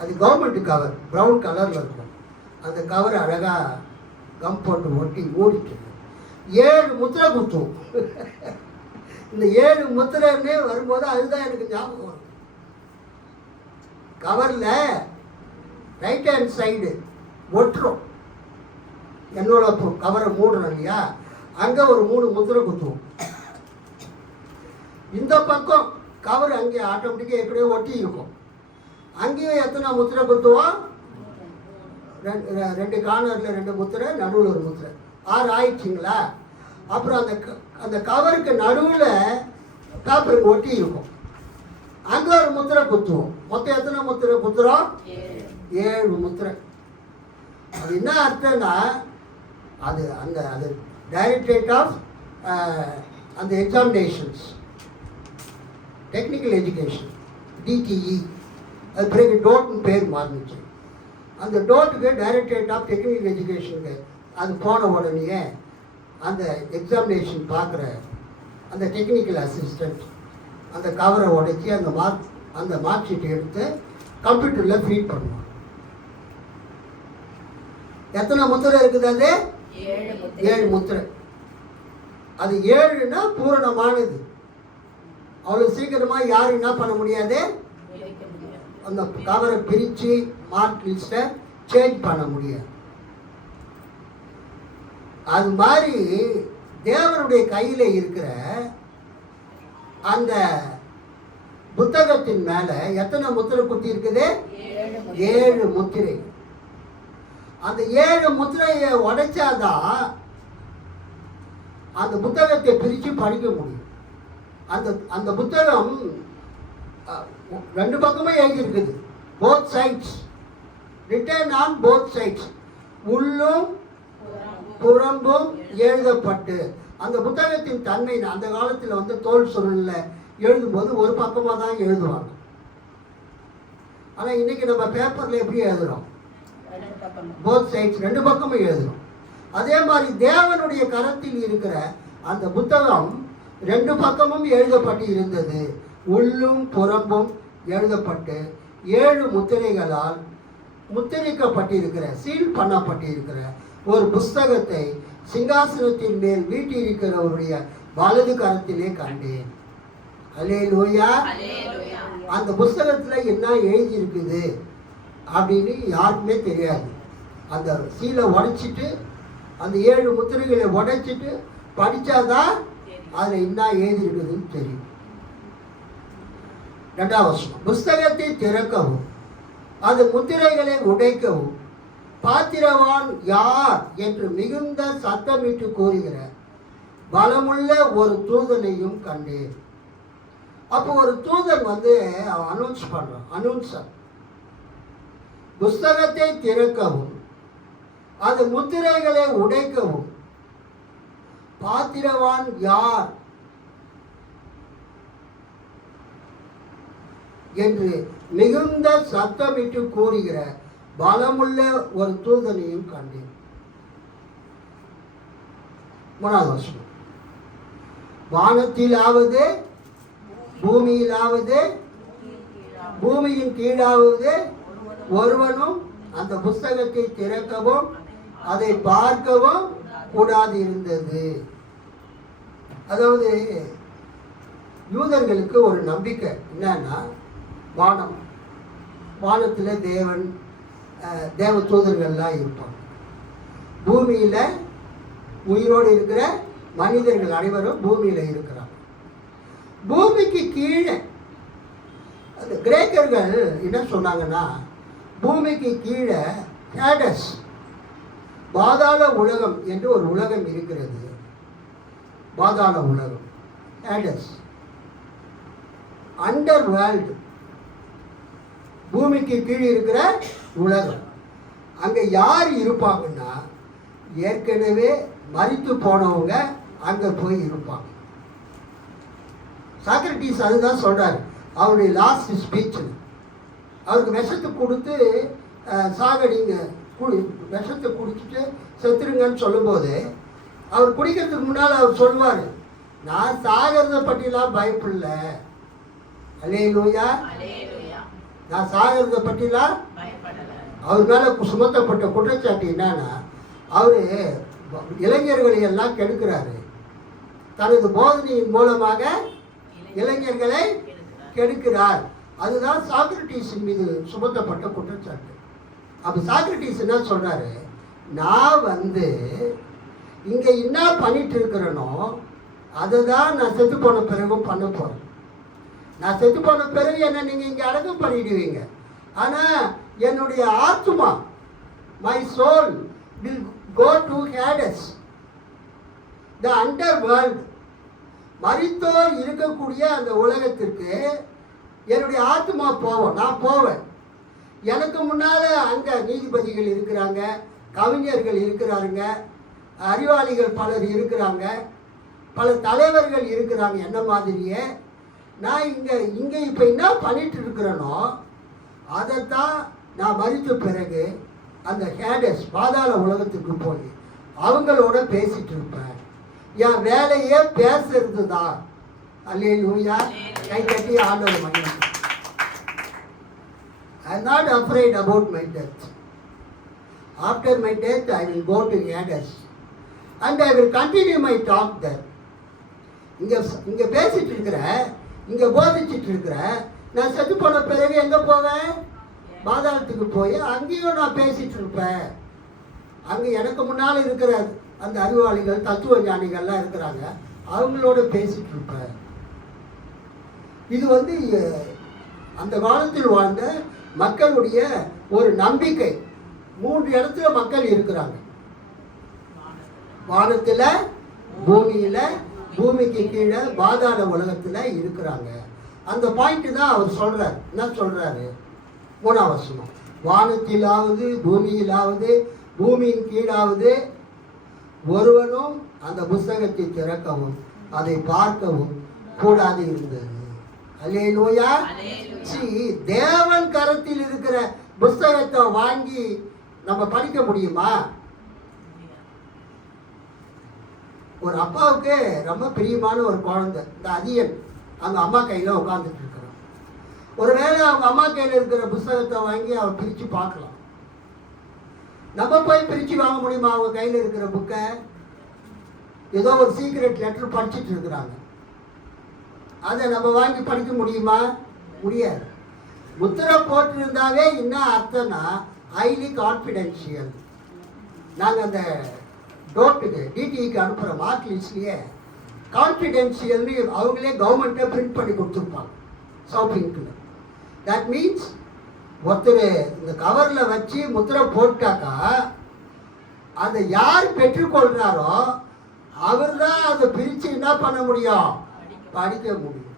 அது கவர்மெண்ட் கவர் ப்ரௌன் கலரில் இருக்கும், அந்த கவர் அழகாக கம் போட்டு ஒட்டி மூடிட்டு 7 முத்திரை குத்தும். இந்த 7 முத்திரைன்னு வரும்போது அதுதான் எனக்கு ஞாபகம் வரும். கவரில் ரைட் ஹேண்ட் சைடு ஒட்டுறோம், என்னோட கவரை மூடுறோம் இல்லையா, அங்கே ஒரு 3 முத்திரை குத்துவோம். இந்த பக்கம் கவர் அங்கே ஆட்டோமேட்டிக்காக எப்படியோ ஒட்டி இருக்கும், அங்கேயும் எத்தனை முத்திரை குத்துவோம்? 2 கார்னரில் 2 முத்திரை, நடுவில் ஒரு முத்திரை, 6 ஆயிடுச்சிங்களா? அப்புறம் அந்த கவருக்கு நடுவில் பேப்பருக்கு ஒட்டி இருக்கும், அங்கே ஒரு முத்திரை குத்துவோம். மொத்தம் எத்தனை முத்திரை குத்துறோம்? 7 முத்திரை. அது என்ன அர்த்தம்னா, அது டைரக்டரேட் ஆஃப் அந்த எக்ஸாமினேஷன்ஸ் டெக்னிக்கல் எஜுகேஷன் டிடிஇ, அது பிறகு டோட்னு பேர் மாறிச்சு. அந்த டோட்டுக்கு டைரக்டரேட் ஆஃப் டெக்னிக்கல் எஜுகேஷனுக்கு அது போன உடனே அந்த எக்ஸாமினேஷன் பார்க்குற அந்த டெக்னிக்கல் அசிஸ்டண்ட் அந்த கவரை உடைச்சி அந்த மார்க் ஷீட்டை எடுத்து கம்ப்யூட்டரில் ஃபீட் பண்ணுவாங்க. எத்தனை முத்திரை இருக்குது? அது 7 முத்திரை. அது 7னா பூரணமானது. அவ்வளோ சீக்கிரமாக யாரும் என்ன பண்ண முடியாது, அந்த கவரை பிரித்து மார்க் லிஸ்ட்டை சேஞ்ச் பண்ண முடியாது. அது மாதிரி தேவனுடைய கையில் இருக்கிற அந்த புத்தகத்தின் மேலே எத்தனை முத்திரை குத்தி இருக்குது? 7 முத்திரை. அந்த 7 முத்திரையை உடைச்சாதான் அந்த புத்தகத்தை பிரித்து படிக்க முடியும். அந்த புத்தகம் 2 பக்கமே எழுதியிருக்குது, both sides, written on both sides, உள்ளும் புறம்பும் எழுதப்பட்டு. அந்த புத்தகத்தின் தன்மை அந்த காலத்தில் வந்து தோல் சுருளில் எழுதும்போது ஒரு பக்கமாக தான் எழுதுவாங்க. ஆனால் இன்னைக்கு நம்ம பேப்பரில் எப்படி எழுதுகிறோம்? போத் சைட்ஸ், 2 பக்கமும் எழுதுகிறோம். அதே மாதிரி தேவனுடைய கரத்தில் இருக்கிற அந்த புத்தகம் 2 பக்கமும் எழுதப்பட்டு இருந்தது, உள்ளும் புறம்பும் எழுதப்பட்டு 7 முத்திரைகளால் முத்திரிக்கப்பட்டிருக்கிற, சீல் பண்ணப்பட்டிருக்கிற ஒரு புஸ்தகத்தை சிங்காசனத்தின் மேல் வீட்டிருக்கிறவருடைய வலது கரத்திலே கண்டேன். அல்லேலூயா. அந்த புஸ்தகத்தில் என்ன எழுதி இருக்குது அப்படின்னு யாருக்குமே தெரியாது. அந்த சீலை உடைச்சிட்டு அந்த 7 முத்திரைகளை உடைச்சிட்டு படித்தாதான் அதில் என்ன எழுதி இருக்குதுன்னு தெரியும். 2ஆம் வசனம், புஸ்தகத்தை திறக்கவும் அது முத்திரைகளை உடைக்கவும் பாத்திரவான் யார் என்று மிகுந்த சத்தமிட்டு கூறுகிற பலமுள்ள ஒரு தூதனையும் கண்டேன். அப்போ ஒரு தூதன் வந்து அனௌன்ஸ் பண்றான், அனௌன்சர், புஸ்தகத்தை திறக்கவும் அது முத்திரைகளை உடைக்கவும் பாத்திரவான் யார் என்று மிகுந்த சத்தமிட்டு கூறுகிற பலமுள்ள ஒரு தூதனையும் கண்டேன். 3ஆம் வசனம், வானத்திலாவது பூமியிலாவது பூமியின் கீழாவது ஒருவனும் அந்த புஸ்தகத்தை திறக்கவும் அதை பார்க்கவும் கூடாது இருந்தது. அதாவது யூதர்களுக்கு ஒரு நம்பிக்கை என்னன்னா, வானத்தில் தேவ தூதர்கள்லாம் இருப்பாங்க, பூமியில் உயிரோடு இருக்கிற மனிதர்கள் அனைவரும் பூமியில் இருக்கிறாங்க. பூமிக்கு கீழே அந்த கிரேக்கர்கள் என்ன சொன்னாங்கன்னா, பூமிக்கு கீழே ஹேடஸ், பாதாள உலகம் என்று ஒரு உலகம் இருக்கிறது. பாதாள உலகம், ஹேடஸ், அண்டர் வேர்ல்டு, பூமிக்கு கீழே இருக்கிற உலகம். அங்கே யார் இருப்பாங்கன்னா, ஏற்கனவே மரித்து போனவங்க அங்கே போய் இருப்பாங்க. சாக்ரட்டிஸ் அதுதான் சொல்றாரு அவருடைய லாஸ்ட் ஸ்பீச்சில். அவருக்கு விஷத்தை கொடுத்து சாகடிங்க, விஷத்தை குடிச்சிட்டு செத்துருங்கன்னு சொல்லும்போது, அவர் குடிக்கிறதுக்கு முன்னால் அவர் சொல்லுவார், நான் சாகிறத பற்றிலாம் பயப்படல, அல்லேலூயா, நான் சாகிறத பற்றிலாம். அவர் மேலே சுமத்தப்பட்ட குற்றச்சாட்டு என்னன்னா, அவர் இளைஞர்களை எல்லாம் கெடுக்கிறாரு, தனது போதனையின் மூலமாக இளைஞர்களை கெடுக்கிறார். அதுதான் சாக்ரட்டிஸின் மீது சுமத்தப்பட்ட குற்றச்சாட்டு. அப்போ சாக்ரட்டிஸ் என்ன சொல்றாரு, நான் இங்கே என்ன பண்ணிட்டு இருக்கிறேனோ அதை தான் நான் செத்து போன பிறகும் பண்ண போகிறேன். நான் செத்து போன பிறகு என்ன நீங்கள் இங்கே அடக்கம் பண்ணிடுவீங்க, ஆனால் என்னுடைய ஆத்மா, my soul will go to Hades, the underworld, மரித்தோர் இருக்கக்கூடிய அந்த உலகத்திற்கு என்னுடைய ஆத்மா போவோம், நான் போவேன். எனக்கு முன்னால் அங்கே நீதிபதிகள் இருக்கிறாங்க, கவிஞர்கள் இருக்கிறாருங்க, அறிவாளிகள் பலர் இருக்கிறாங்க, பல தலைவர்கள் இருக்கிறாங்க என்ன மாதிரியே. நான் இங்கே இப்போ என்ன பண்ணிட்டு இருக்கிறேனோ அதைத்தான் நான் மரித்த பிறகு அந்த ஹேடஸ், பாதாள உலகத்துக்கு போய் அவங்களோட பேசிட்டு இருப்பேன். என் வேலையே பேசுறது தான். அல்லேலூயா, கை கட்டி ஆண்டவர் மகிமை. I am not afraid about my death. After my death, I will go to Hades and I will continue my talk there. இங்க பேசிட்டு இருக்கிற, இங்க போதிச்சுட்டு இருக்கிற, நான் செத்து போன பிறகு எங்க போவேன்? பாதாளத்துக்கு போய் அங்கேயும் நான் பேசிட்டு இருப்பேன். அங்கே எனக்கு முன்னால் இருக்கிற அந்த அறிவாளிகள், தத்துவ ஞானிகள்லாம் இருக்கிறாங்க, அவங்களோட பேசிட்டு இருப்பேன். இது அந்த காலத்தில் வாழ்ந்த மக்களுடைய ஒரு நம்பிக்கை. 3 இடத்துல மக்கள் இருக்கிறாங்க, வானத்தில், பூமியில், பூமிக்கு கீழே பாதாள உலகத்தில் இருக்கிறாங்க. அந்த பாயிண்ட் தான் அவர் சொல்றார். என்ன சொல்றாரு? 3ஆம் வசனம், வானத்திலாவது பூமியிலாவது பூமியின் கீழாவது ஒருவனும் அந்த புஸ்தகத்தை திறக்கவும் அதை பார்க்கவும் கூடாது இருந்தது. அல்லேலூயா. தேவன் கரத்தில் இருக்கிற புஸ்தகத்தை வாங்கி நம்ம படிக்க முடியுமா? ஒரு அப்பாவுக்கு ரொம்ப பிரியமான ஒரு குழந்தை, இந்த அதியன், அவங்க அம்மா கையில் உட்காந்துட்டு இருக்கிறான். ஒருவேளை அவங்க அம்மா கையில் இருக்கிற புஸ்தகத்தை வாங்கி அவர் பிரித்து பார்க்கலாம். நம்ம போய் பிரித்து வாங்க முடியுமா அவங்க கையில் இருக்கிற புக்கை? ஏதோ ஒரு சீக்ரெட் லெட்டர் படிச்சுட்டு இருக்கிறாங்க, அதை நம்ம வாங்கி படிக்க முடியுமா? முடியாது. முத்திரை போட்டிருந்தாவே என்ன அர்த்தம்னா ஹைலி கான்ஃபிடென்ஷியல். நாங்கள் அந்த டோட்டுக்கு டிடிக்கு அனுப்புகிற மார்க் லிஸ்ட்லேயே கான்ஃபிடென்ஷியல்னு அவங்களே கவர்மெண்ட்டே பிரிண்ட் பண்ணி கொடுத்துருப்பாங்க ஷாப்பிங்கில். தட் மீன்ஸ் ஒருத்தர் இந்த கவரில் வச்சு முத்திரை போட்டாக்கா அதை யார் பெற்றுக்கொள்கிறாரோ அவர் தான் அதை பிரித்து என்ன பண்ண முடியும்? படிக்க முடியும்.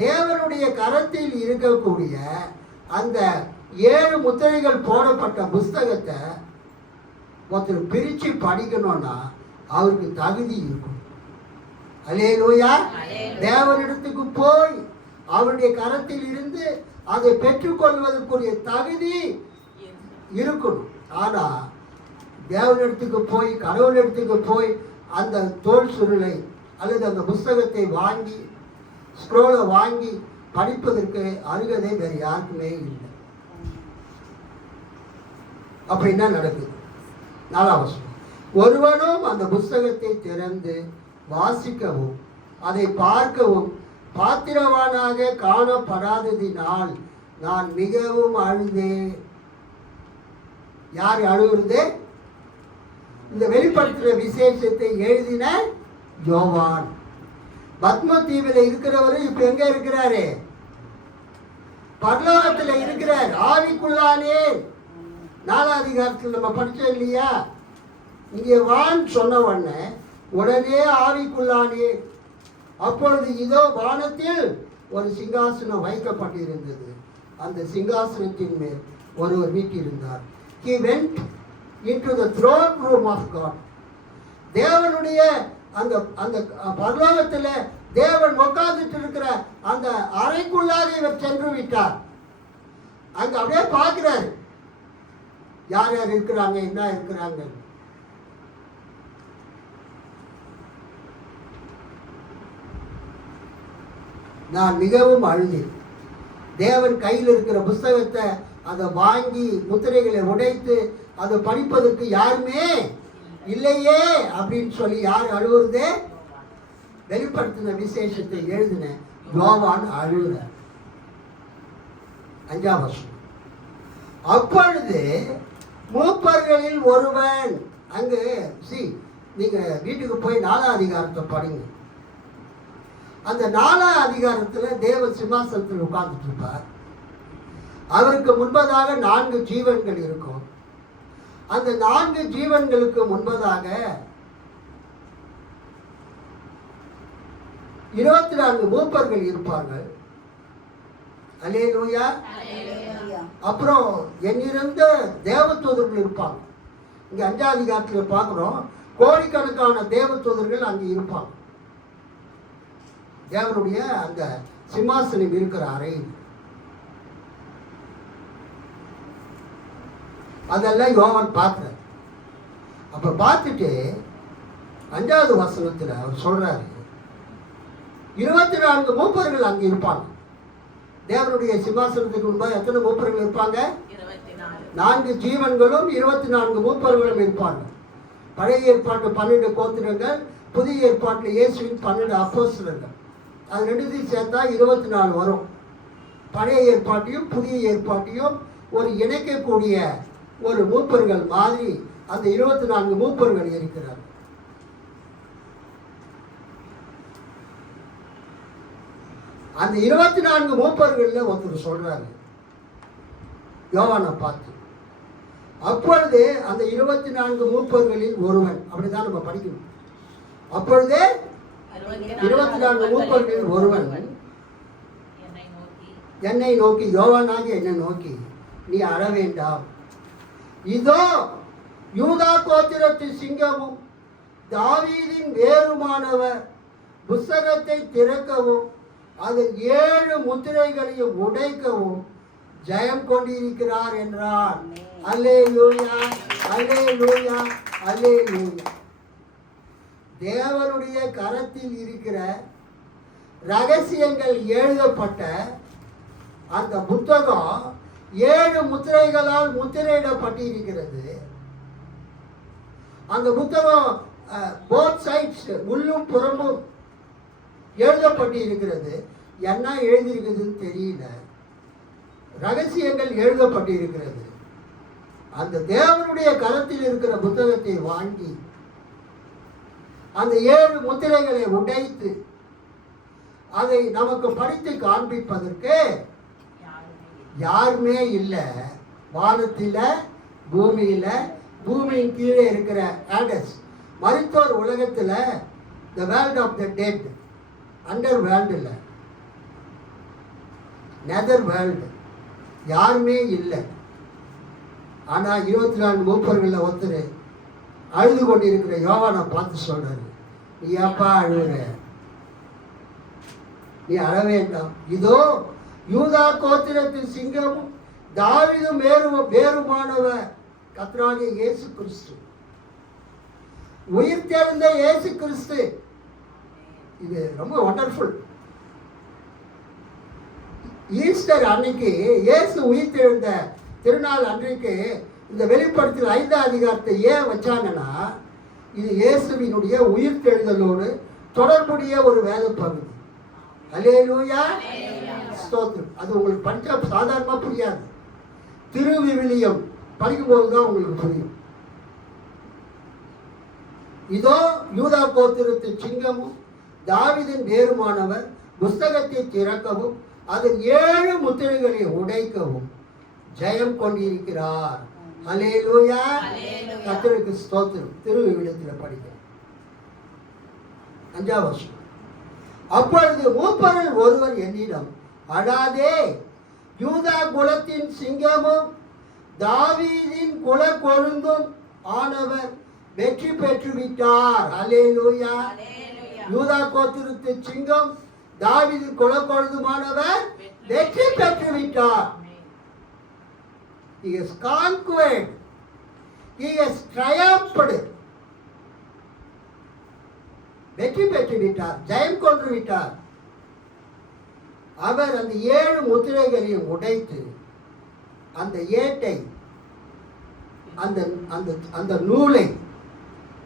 தேவனுடைய கரத்தில் இருக்கக்கூடிய அந்த 7 முத்திரைகள் போடப்பட்ட புஸ்தகத்தை ஒருத்தர் பிரித்து படிக்கணும்னா அவருக்கு தகுதி இருக்கும். அல்லேலூயா. தேவனிடத்துக்கு போய் அவருடைய கரத்தில் இருந்து அதை பெற்றுக்கொள்வதற்குரிய தகுதி இருக்கணும். ஆனால் தேவனிடத்துக்கு போய், கடவுளிடத்துக்கு போய் அந்த தோல் சுருளை அல்லது அந்த புஸ்தகத்தை வாங்கி ஸ்க்ரோலை வாங்கி படிப்பதற்கு அருகதை வேறு யாருக்குமே இல்லை. அப்ப என்ன நடக்குது? 4ஆம் வசனம், ஒருவனும் அந்த புஸ்தகத்தை திறந்து வாசிக்கவும் அதை பார்க்கவும் பாத்திரவானாக காணப்படாததினால் நான் மிகவும் அழுதேன். யார் அழுகுறது? இந்த வெளிப்படுத்துகிற விசேஷத்தை எழுதின யோவான். பத்ம தீவில் இருக்கிறவரு இப்ப எங்க இருக்கிறாரு? பரலோகத்தில் இருக்கிறார். ஆவிக்குள்ளானே 4ஆம் அதிகாரத்தில் நம்ம படிச்சோம் இல்லையா? இங்கே வான் சொன்ன உடனே ஆவிக்குள்ளானே. அப்பொழுது இதோ வானத்தில் ஒரு சிங்காசனம் வைக்கப்பட்டிருந்தது. அந்த சிங்காசனத்தின் மேல் ஒருவர் வீற்றிருந்தார். He went into the throne room of God. தேவனுடைய அந்த அந்த பரலோகத்தில் தேவன் உட்கார்ந்துட்டு இருக்கிற அந்த அறைக்குள்ளாக இவர் சென்று விட்டார். அங்க அப்படியே பார்க்கிறாரு யார் யார் இருக்கிறாங்க, என்ன இருக்கிறாங்க. நான் மிகவும் அழுதேன். தேவன் கையில் இருக்கிற புஸ்தகத்தை அதை வாங்கி முத்திரைகளை உடைத்து அதை படிப்பதற்கு யாருமே இல்லையே அப்படின்னு சொல்லி யார் அழுவுறது? வெளிப்படுத்தின விசேஷத்தை எழுதின யோவான் அழுகுற. 5ஆம் வசனம், அப்பொழுது மூப்பர்களில் ஒருவன் அங்கு நீங்க வீட்டுக்கு போய் 4ஆம் அதிகாரத்தை படிங்க. அந்த 4ஆம் அதிகாரத்தில் தேவ சிம்மாசனத்தில் உட்கார்ந்துட்டு இருப்பார். அவருக்கு முன்பதாக 4 ஜீவன்கள் இருக்கும். அந்த 4 ஜீவன்களுக்கு முன்பதாக 24 மூப்பர்கள் இருப்பார்கள். அல்லேலூயா. அப்புறம் எண்ணிறந்த தேவதூதர்கள் இருப்பாங்க. இங்க 5ஆம் அதிகாரத்தில் பார்க்கிறோம், கோடிக்கணக்கான தேவதூதர்கள் அங்கே இருப்பாங்க. தேவனுடைய அந்த சிம்மாசனம் இருக்கிற அறையில் அதெல்லாம் யோவான் பார்க்கிறார். அப்ப பார்த்துட்டு 5வது வசனத்தில் அவர் சொல்றாரு, 24 மூப்பர்கள் அங்கே இருப்பாங்க. தேவனுடைய சிம்மாசனத்துக்கு முன்பாக எத்தனை மூப்பர்கள் இருப்பாங்க? 4 ஜீவன்களும் 24 மூப்பர்களும் இருப்பாங்க. பழைய ஏற்பாட்டு 12 கோத்திரங்கள், புதிய ஏற்பாட்டில் இயேசுவின் 12 அப்போஸ்தலர்கள். அது ரெண்டுத்தையும் சேர்த்தா 24 வரும். பழைய ஏற்பாட்டையும் புதிய ஏற்பாட்டையும் ஒரு இணைக்கக்கூடிய ஒரு மூப்பர்கள் மாதிரி அந்த 24 மூப்பர்கள் இருக்கிறார். அந்த 24 மூப்பர்கள்ல ஒருத்தர் சொல்றாரு யோவானை பார்த்து, அப்பொழுது அந்த 24 மூப்பர்களில் ஒருவன், அப்படிதான் நம்ம படிக்கணும். அப்பொழுதே 24 மூப்பர்களில் ஒருவன் என்னை நோக்கி, யோவானாகி என்னை நோக்கி, நீ அழ வேண்டாம், இதோ யூதா கோத்திரத்து சிங்கமும் தாவீதின் வேறுமானவர் புஸ்தகத்தை திறக்கவும் அதன் 7 முத்திரைகளையும் உடைக்கவும் ஜெயம் கொண்டிருக்கிறார் என்றார். அல்லேலூயா, அல்லேலூயா, அல்லேலூயா. தேவனுடைய கரத்தில் இருக்கிற ரகசியங்கள் எழுதப்பட்ட அந்த புத்தகம் 7 முத்திரைகளால் முத்திரையிடப்பட்டிருக்கிறது. அந்த புத்தகம் போத் சைட்ஸ், உள்ளும் புறமும் எழுதப்பட்டு இருக்கிறது. என்ன எழுதியிருக்குதுன்னு தெரியல, ரகசியங்கள் எழுதப்பட்டு இருக்கிறது. அந்த தேவனுடைய கரத்தில் இருக்கிற புத்தகத்தை வாங்கி அந்த 7 முத்திரைகளை உடைத்து அதை நமக்கு படித்து காண்பிப்பதற்கு யாருமே இல்லை. வானத்தில், பூமியில், பூமியின் கீழே இருக்கிற ஆடஸ், மருத்துவர் உலகத்தில், the world of the dead, under வேர்ல்டில், நெதர் வேர்ல்டு யாருமே இல்லை. ஆனால் 24 மூப்பர்களில் ஒருத்தர் அழுது கொண்டிருக்கிற யோவானை பார்த்து சொல்றாரு, நீ ஏப்பா அழுகுற? நீ அழ வேண்டாம், இதோ யூதா கோத்திரத்தின் சிங்கமும் தாவீதும் வேறுமானவர் கர்த்தராகிய இயேசு கிறிஸ்து, உயிர் தெழுந்த இயேசு கிறிஸ்து இது ரொம்ப ஒண்டர்ஃபுல். ஈஸ்டர் அன்னைக்கு இயேசு உயிர்த்தெழுந்த திருநாள் அன்றைக்கு இந்த வெளிப்படுத்தல் 5ஆம் அதிகாரத்தை ஏன் வச்சாங்கன்னா, இது இயேசுவினுடைய உயிர்த்தெழுதலோடு தொடர்புடைய ஒரு வேத பகுதி. அல்லேலூயா, ஸ்தோத்திரம். அது உங்களுக்கு படிச்சா சாதாரணமாக புரியாது. திருவிவிலியம் படிக்கும்போது தான் உங்களுக்கு புரியும். இதோ யூதா கோத்திரத்து சிங்கமும் தாவீதின் வேறுமானவர் புஸ்தகத்தை திறக்கவும் அதன் 7 முத்திரைகளை உடைக்கவும் ஜெயம் கொண்டிருக்கிறார். அல்லேலூயா, கர்த்தருக்கு ஸ்தோத்திரம். திருவிவிலியத்தில் படிக்க 5ஆம் வசனம். அப்பொழுது மூப்பரில் ஒருவர் என்னிடம், அழாதே, யூதா குலத்தின் சிங்கமும் தாவீதின் குல கொழுந்தும் ஆனவர் வெற்றி பெற்று விட்டார். அல்லேலூயா, யூதா கோத்திரத்து சிங்கம் தாவீதின் குல கொழுந்துமானவர் வெற்றி பெற்று விட்டார். He has conquered. He has triumphed. வெற்றி பெற்று விட்டார், ஜெயம் கொண்டு விட்டார். அவர் அந்த 7 முத்திரைகளையும் உடைத்து அந்த ஏட்டை, அந்த அந்த அந்த நூலை,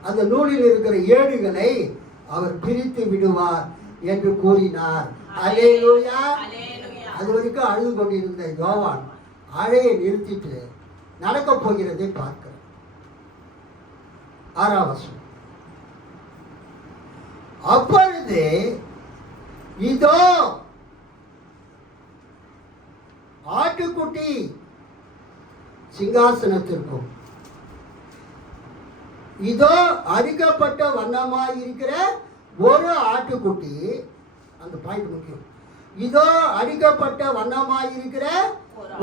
அந்த நூலில் இருக்கிற ஏடுகளை அவர் பிரித்து விடுவார் என்று கூறினார். அல்லேலூயா. அது வரைக்கும் அழுது கொண்டிருந்த யோவான் அழையை நிறுத்திட்டு நடக்க போகிறதை பார்க்கிறார். 6ஆம் வசனம். அப்பொழுது இதோ ஆட்டுக்குட்டி சிங்காசனத்திற்கும் இதோ அடிக்கப்பட்ட வண்ணமாய் இருக்கிற ஒரு ஆட்டுக்குட்டி, அந்த பாயிண்ட் முக்கியம். இதோ அடிக்கப்பட்ட வண்ணமாய் இருக்கிற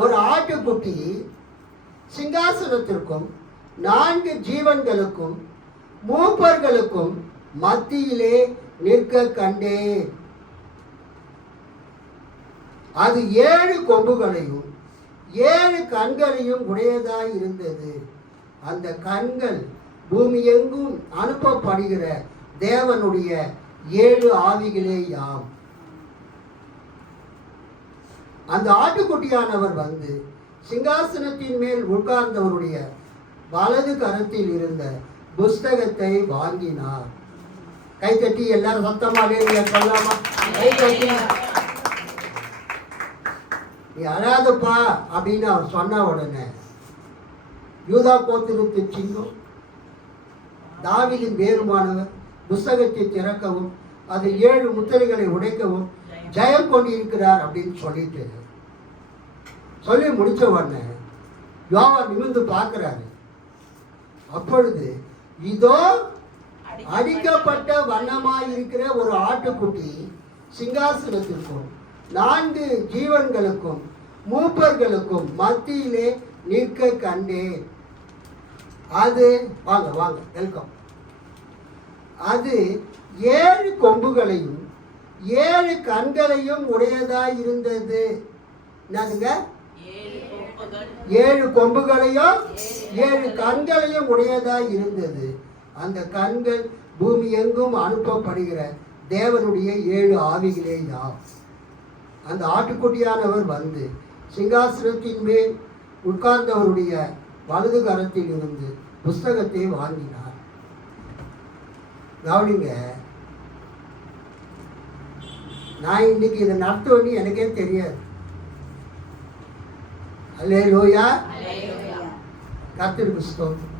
ஒரு ஆட்டுக்குட்டி சிங்காசனத்திற்கும் 4 ஜீவன்களுக்கும் மூப்பர்களுக்கும் மத்தியிலே நிற்க கண்டேன். அது 7 கொம்புகளையும் 7 கண்களையும் உடையதாய் இருந்தது. அந்த கண்கள் பூமி எங்கும் அனுப்பப்படுகிற தேவனுடைய 7 ஆவிகளே யாம். அந்த ஆட்டுக்குட்டியானவர் வந்து சிங்காசனத்தின் மேல் உட்கார்ந்தவருடைய வலது கரத்தில் இருந்த புஸ்தகத்தை வாங்கினார். கைத்தட்டி எல்லாரும் சத்தமாக சொல்லாமா? கைத்தட்டி. நீ அழாதப்பா அப்படின்னு அவர் சொன்ன உடனே யூதா கோத்திரத்து சிங்கம் தாவீதின் வேறுமானவர் புஸ்தகத்தை திறக்கவும் அது 7 முத்திரைகளை உடைக்கவும் ஜெயம் கொண்டிருக்கிறார் அப்படின்னு சொல்லிட்டு சொல்லி முடிச்ச உடனே யோவான் நிமிர்ந்து பார்க்கிறாரு. அப்பொழுது இதோ அடிக்கப்பட்ட வண்ணமாயிருக்கிற ஒரு ஆட்டுக்குட்டி சிங்காசனத்திற்கும் 4 ஜீவன்களுக்கும் மூப்பர்களுக்கும் மத்தியிலே நிற்க கண்டேன். அது வாங்க வாங்க வெல்கம். அது 7 கொம்புகளையும் 7 கண்களையும் உடையதாய் இருந்தது. என்னதுங்க? 7 கொம்புகளையும் 7 கண்களையும் உடையதாய் இருந்தது. அந்த கண்கள் பூமி எங்கும் அனுப்பப்படுகிற தேவனுடைய 7 ஆவிகளே யாம். அந்த ஆட்டுக்குட்டியானவர் வந்து சிங்காசனத்தின் மேல் உட்கார்ந்தவருடைய வலது கரத்தில் இருந்து புஸ்தகத்தை வாங்கினார். கவனிங்க, நான் இன்னைக்கு இதை நடத்துவேன்னு எனக்கே தெரியாது. அல்லேலூயா, கர்த்தருக்கு ஸ்தோத்திரம்.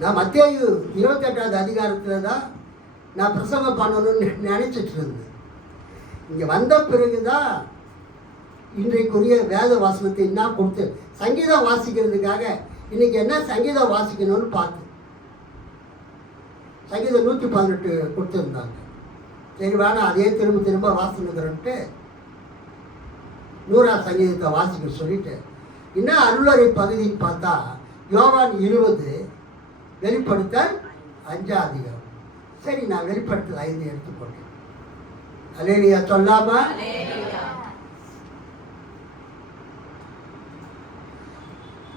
நான் மத்தேயு 28வது அதிகாரத்தில் தான் நான் பிரசங்கம் பண்ணணும்னு நினைச்சிட்டு இருந்தேன். இங்கே வந்த பிறகுதான் இன்றைக்குரிய வேத வாசனத்தை என்ன கொடுத்து சங்கீதம் வாசிக்கிறதுக்காக இன்னைக்கு என்ன சங்கீதம் வாசிக்கணும்னு பார்த்தேன். சங்கீதம் 118 கொடுத்துருந்தாங்க. சரி வேணா அதே திரும்ப திரும்ப வாசிக்கிறேன்ட்டு 100ஆம் சங்கீதத்தை வாசிக்க சொல்லிட்டு இன்னும் அருளறை பகுதின்னு பார்த்தா யோவான் 20, வெளிப்படுத்தல் 5ஆம் அதிகாரம். சரி, நான் வெளிப்படுத்தல் 5 எடுத்துக்கொண்டேன். அல்லேலூயா சொல்லாமா?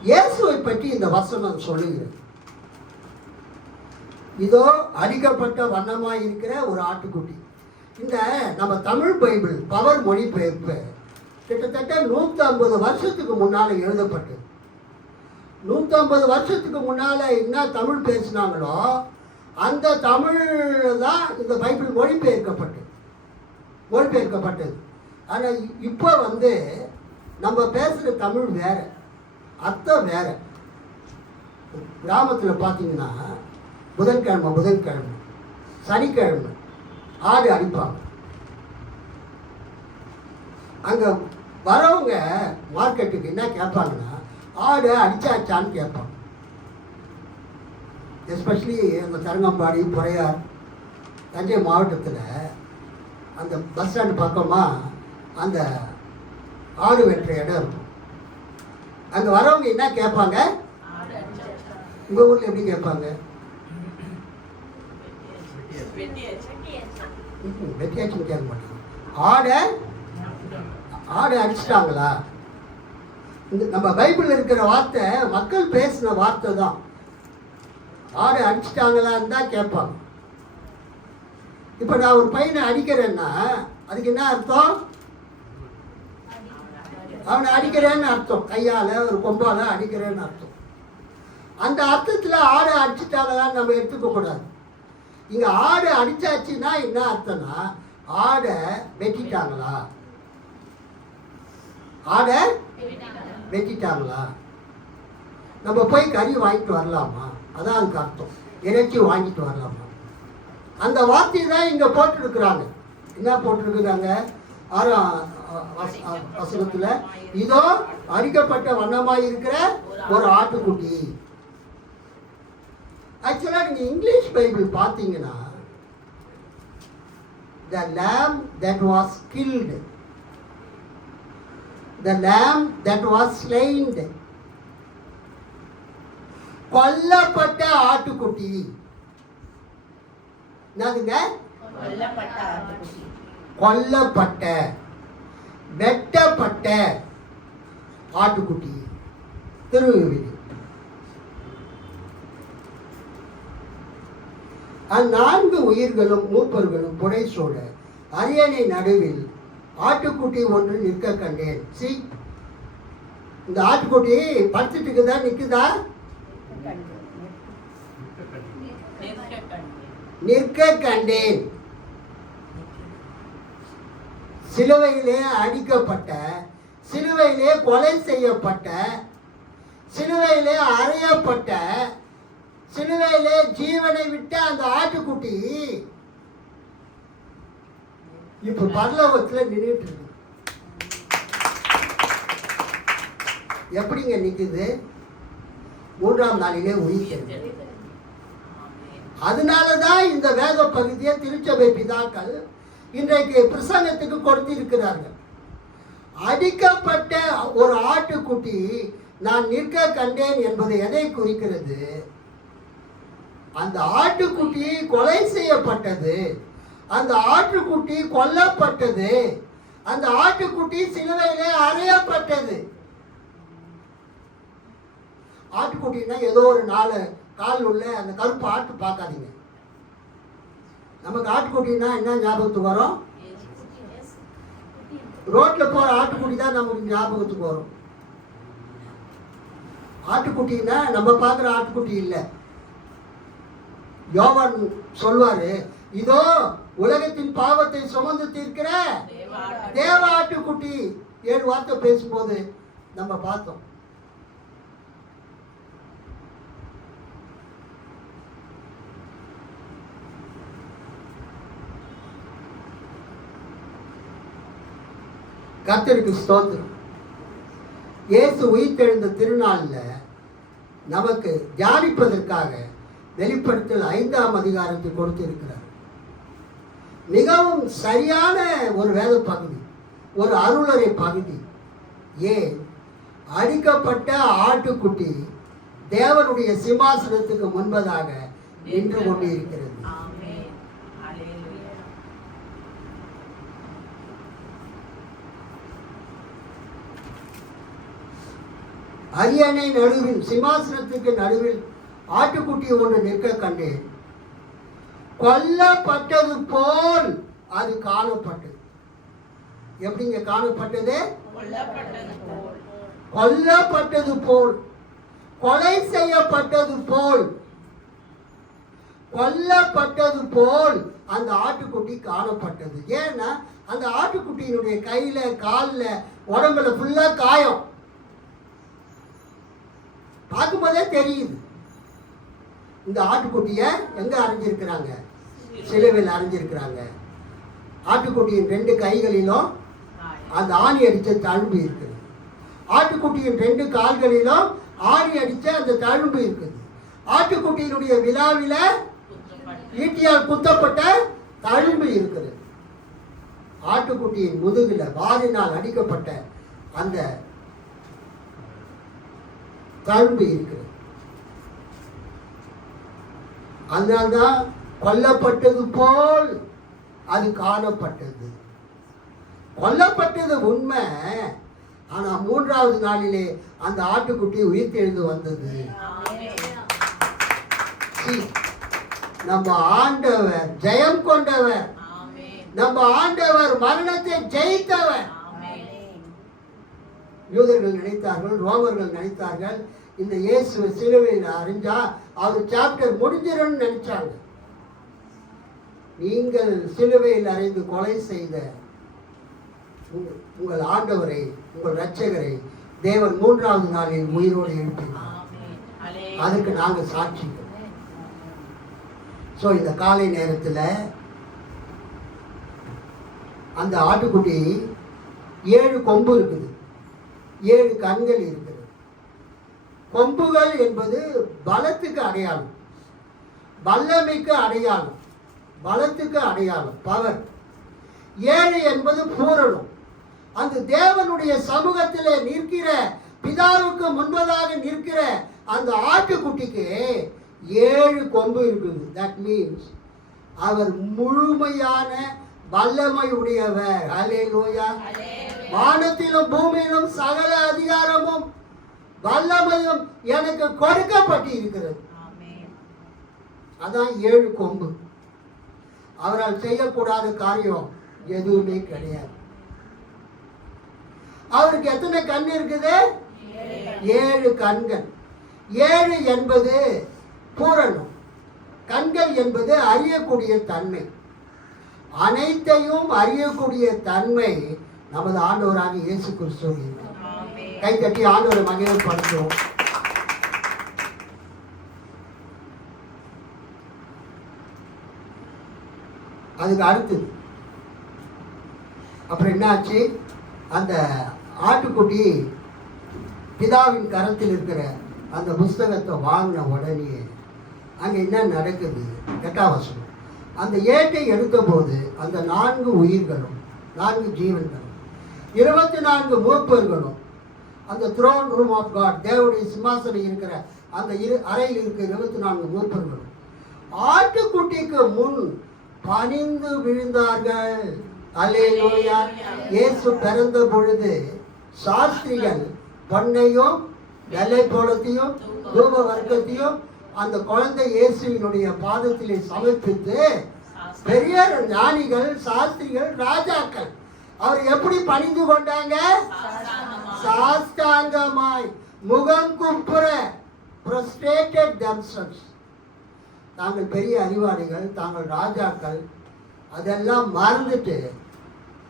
இயேசுவை பற்றி இந்த வசனம் சொல்லுகிறது. இதோ அடிக்கப்பட்ட வண்ணமாக இருக்கிற ஒரு ஆட்டுக்குட்டி. இந்த நம்ம தமிழ் பைபிள் பவர் மொழிபெயர்ப்பு கிட்டத்தட்ட 150 வருஷத்துக்கு முன்னால் எழுதப்பட்டது. 150 வருஷத்துக்கு முன்னால் என்ன தமிழ் பேசினாங்களோ அந்த தமிழ் தான் இந்த பைபிள் மொழிபெயர்க்கப்பட்டது. ஆனால் இப்போ நம்ம பேசுகிற தமிழ் வேற, அர்த்தம் வேற. கிராமத்தில் பார்த்தீங்கன்னா புதன்கிழமை சனிக்கிழமை ஆடு அடிப்பாங்க. அங்கே வரவங்க மார்க்கெட்டுக்கு என்ன கேட்பாங்கன்னா ஆடு அடிச்சாச்சான்னு கேட்பாங்க. எஸ்பெஷலி அந்த தரங்கம்பாடி, புறையார், தஞ்சை மாவட்டத்தில் அந்த பஸ் ஸ்டாண்டு பக்கமாக அந்த ஆடு வெட்டுற இடம் இருக்கும். அங்கே வரவங்க என்ன கேட்பாங்க? உங்கள் ஊரில் எப்படி கேட்பாங்க? வெட்டியாச்சுன்னு கேட்க மாட்டாங்க. ஆடு அடிச்சிட்டாங்களா? இந்த நம்ம பைபிளில் இருக்கிற வார்த்தை மக்கள் பேசின வார்த்தை தான். ஆடு அடிச்சிட்டாங்களான்னு தான் கேட்பாங்க. இப்போ நான் ஒரு பையனை அடிக்கிறேன்னா அதுக்கு என்ன அர்த்தம்? அவனை அடிக்கிறேன்னு அர்த்தம். கையால் ஒரு கொம்பால் அடிக்கிறேன்னு அர்த்தம். அந்த அர்த்தத்தில் ஆடு அடிச்சிட்டாங்களான்னு நம்ம எடுத்துக்க கூடாது. இங்கே ஆடு அடிச்சாச்சுன்னா என்ன அர்த்தம்னா ஆடை வெட்டிட்டாங்களா, ஆடை வெட்டிட்டாங்களா. நம்ம போய் கறி வாங்கிட்டு வரலாமா, அதான் அதுக்கு அர்த்தம். இறைச்சி வாங்கிட்டு வரலாமா, அந்த வார்த்தையை தான் இங்கே போட்டுருக்குறாங்க. என்ன போட்டிருக்குறாங்க? 6ஆம் வசனத்தில் இதோ அடிக்கப்பட்ட வண்ணமாக இருக்கிற ஒரு ஆட்டுக்குட்டி. ஆக்சுவலாக நீங்கள் இங்கிலீஷ் பைபிள் பார்த்தீங்கன்னா the lamb that was killed, the lamb that was slain, கொல்லப்பட்ட ஆட்டுக்குட்டி. என்னதுங்க? கொல்லப்பட்ட, வெட்டப்பட்ட ஆட்டுக்குட்டி. திருவிழி. அந்நான்கு உயிர்களும் மூப்பர்களும் புடை சூழ அரியணை நடுவில் ஆட்டுக்குட்டி ஒன்று நிற்க கண்டேன். சி, இந்த ஆட்டுக்குட்டி படுத்துட்டு இருக்குதா, நிற்குதா? நிற்க கண்டேன். சிலுவையிலே அடிக்கப்பட்ட, சிலுவையிலே கொலை செய்யப்பட்ட, சிலுவையிலே அறையப்பட்ட, சிலுவையிலே ஜீவனை விட்ட அந்த ஆட்டுக்குட்டி இப்ப பரலோகத்தில் நின்றுட்டு இருக்கு. எப்படிங்க நிக்குது? 3ஆம் நாளிலே உயிர்த்தெழுந்தது. அதனாலதான் இந்த வேத பகுதியை திருச்சபை பிதாக்கள் இன்றைக்கு பிரசங்கத்துக்கு கொடுத்திருக்கிறார்கள். அடிக்கப்பட்ட ஒரு ஆட்டுக்குட்டி நான் நிற்க கண்டேன் என்பது எதை குறிக்கிறது? அந்த ஆட்டுக்குட்டி கொலை செய்யப்பட்டது, அந்த ஆட்டுக்குட்டி கொல்லப்பட்டது, அந்த ஆட்டுக்குட்டி சிலுவையிலே அறையப்பட்டது. ஆட்டுக்குட்டின்னா ஏதோ ஒரு 4 கால் உள்ள அந்த கருப்பு ஆட்டு பார்க்காதீங்க. நமக்கு ஆட்டுக்குட்டின்னா என்ன ஞாபகத்துக்கு வரும்? ரோட்ல போற ஆட்டுக்குட்டி தான் நமக்கு ஞாபகத்துக்கு வரும். ஆட்டுக்குட்டின்னா நம்ம பார்க்குற ஆட்டுக்குட்டி இல்லை. யோவான் சொல்வாரு, இதோ உலகத்தின் பாவத்தை சுமந்து தீர்க்கிற தேவ ஆட்டுக்குட்டி. 7 வார்த்தை பேசும்போது நம்ம பார்த்தோம். கர்த்தருக்கு ஸ்தோத்திரம். இயேசு உயிர்த்தெழுந்த திருநாள்ல நமக்கு தியானிப்பதற்காக வெளிப்படுத்தல் 5ஆம் அதிகாரத்தை கொடுத்திருக்கிறார். மிகவும் சரியான ஒரு வேத பகுதி, ஒரு அருளறை பகுதி. ஏன்? அடிக்கப்பட்ட ஆட்டுக்குட்டி தேவனுடைய சிம்மாசனத்துக்கு முன்பதாக நின்று கொண்டு இருக்கிறது. அரியணை நடுவில், சிம்மாசனத்துக்கு நடுவில் ஆட்டுக்குட்டி ஒன்று நிற்க கண்டேன். கொல்லப்பட்டது போல் அது காணப்பட்டது. எப்படிங்க காணப்பட்டது? கொல்லப்பட்டது போல், கொலை செய்யப்பட்டது போல், கொல்லப்பட்டது போல் அந்த ஆட்டுக்குட்டி காணப்பட்டது. ஏன்னா அந்த ஆட்டுக்குட்டியினுடைய கையில காலில் உடம்புல ஃபுல்லா காயம், பார்க்கும்போதே தெரியுது. இந்த ஆட்டுக்குட்டியை எங்க அரைஞ்சிருக்கிறாங்க? சிலுவையில் அரைஞ்சிருக்கிறாங்க. ஆட்டுக்குட்டியின் 2 கைகளிலும் அந்த ஆணி அடித்த தழும்பு இருக்குது. ஆட்டுக்குட்டியின் 2 கால்களிலும் ஆணி அடித்த அந்த தழும்பு இருக்குது. ஆட்டுக்குட்டியினுடைய விழாவில ஈட்டியால் குத்தப்பட்ட தழும்பு இருக்குது. ஆட்டுக்குட்டியின் முதுகில வாரினால் அடிக்கப்பட்ட அந்த தழும்பு இருக்குது. அதனால்தான் கொல்லப்பட்டது போல் அது காணப்பட்டது. கொல்லப்பட்டது உண்மை, ஆனா 3வது நாளிலே அந்த ஆட்டுக்குட்டி உயிர்த்தெழுந்து வந்தது. நம்ம ஆண்டவர் ஜெயம் கொண்டவர், நம்ம ஆண்டவர் மரணத்தை ஜெயித்தவர். யூதர்கள் நினைத்தார்கள், ரோமர்கள் நினைத்தார்கள், இந்த இயேசு சிலுவையில் அறிஞ்சா அவர் சாப்டர் முடிஞ்சிடும் நினைச்சாங்க. நீங்கள் சிலுவையில் அறைந்து கொலை செய்த உங்கள் ஆண்டவரை, உங்கள் இரட்சகரை தேவன் 3வது நாளில் உயிரோடு எழுப்பினார். அதுக்கு நாங்கள் சாட்சி. ஸோ இந்த காலை நேரத்தில் அந்த ஆட்டுக்குட்டி 7 கொம்பு இருக்குது, 7 கண்கள் இருக்குது. கொம்புகள் என்பது பலத்துக்கு அடையாளம், வல்லமைக்கு அடையாளம், பலத்துக்கு அடையாளம், பவர். 7 என்பது பூரணம். அந்த தேவனுடைய சமூகத்திலே நிற்கிற, பிதாவுக்கு முன்பதாக நிற்கிற அந்த ஆட்டுக்குட்டிக்கு 7 கொம்பு இருக்குது. தட் மீன்ஸ் அவர் முழுமையான வல்லமை உடையவர். அல்லேலூயா. வானத்திலும் பூமியிலும் சகல அதிகாரமும் வல்லமையும் எனக்கு கொடுக்கப்பட்டு இருக்கிறது. அதான் 7 கொம்பு. அவரால் செய்யக்கூடாத காரியம் எதுவுமே கிடையாது. அவருக்கு எத்தனை கண் இருக்குது? 7 கண்கள். 7 என்பது பூரணம், கண்கள் என்பது அறியக்கூடிய தன்மை. அனைத்தையும் அறியக்கூடிய தன்மை நமது ஆண்டவராக இயேசு கிறிஸ்து. கை தட்டி ஆண்டவரை மகிமைப்படுத்துவோம். அதுக்கு அடுத்தது அப்புறம் என்னாச்சு? அந்த ஆட்டுக்குட்டி பிதாவின் கரத்தில் இருக்கிற அந்த புஸ்தகத்தை வாங்கின உடனே அங்கே என்ன நடக்குது? 8ஆம் வசனம். அந்த ஏட்டை எடுத்த போது அந்த 4 உயிர்களும் 4 ஜீவன்களும் 24 மூப்பர்களும் அந்த த்ரோன் ரூம் ஆஃப் காட், தேவனுடைய சிம்மாசனம் இருக்கிற அந்த அறையில் இருக்கிற 24 மூப்பர்களும் ஆட்டுக்குட்டிக்கு முன் பணிந்து விழுந்தார்கள். அல்லேலூயா. இயேசு பிறந்த பொழுது சாஸ்திரிகள் பொன்னையும் வெள்ளை போலத்தையும் தூப வர்க்கத்தையும் அந்த குழந்தை இயேசுவினுடைய பாதத்திலே சமர்ப்பித்து, பெரிய ஞானிகள், சாஸ்திரிகள், ராஜாக்கள் அவர் எப்படி பணிந்து கொண்டாங்க? சாஷ்டாங்கமாய், முகம் குப்புற, prostrated themselves. தாங்கள் பெரிய அறிவாளிகள், தாங்கள் ராஜாக்கள், அதெல்லாம் மறந்துட்டு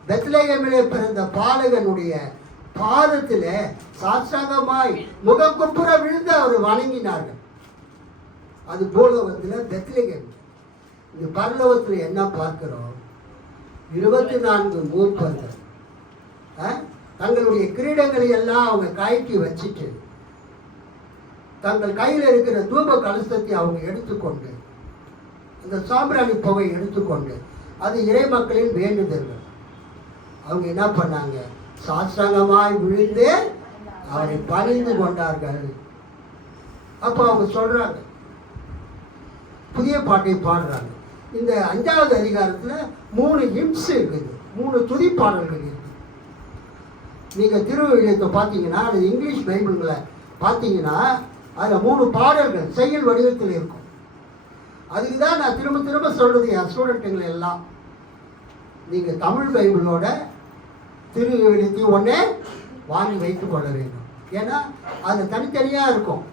பெத்லகேமிலே பிறந்த பாலகனுடைய பாதத்தில் சாஷ்டாங்கமாய் முகம் குப்புற விழுந்து அவர் வணங்கினார்கள். அது பூலோகத்தில் பெத்லகேம். இந்த பரலோகத்தில் என்ன பார்க்கிறோம்? 24 மூப்பர்கள் தங்களுடைய கிரீடங்களை எல்லாம் அவங்க கழட்டி வச்சுட்டு, தங்கள் கையில் இருக்கிற தூப கலசத்தை அவங்க எடுத்துக்கொண்டு, அந்த சாம்பிராணி புகை எடுத்துக்கொண்டு, அது இறை மக்களின் வேண்டுதல்கள். அவங்க என்ன பண்ணாங்க? சாஷ்டாங்கமாய் விழுந்து அவரை பணிந்து கொண்டார்கள். அப்போ அவங்க சொல்றாங்க, புதிய பாட்டை பாடுறாங்க. இந்த 5வது அதிகாரத்தில் 3 ஹிம்ஸ் இருக்குது, 3 துதிப்பாடல்கள் இருக்குது. நீங்கள் திருவிழியத்தை பார்த்தீங்கன்னா, அது இங்கிலீஷ் பைபிள்களை பார்த்தீங்கன்னா அதில் 3 பாடல்கள் செய்யுள் வடிவத்தில் இருக்கும். அதுக்கு தான் நான் திரும்ப திரும்ப சொல்றது என் ஸ்டூடெண்ட்டுங்களை எல்லாம், நீங்கள் தமிழ் பைபிளோட திருவிழித்தி ஒன்றே வாங்கி வைத்து கொள்ள வேண்டும். ஏன்னா அது தனித்தனியாக இருக்கும்.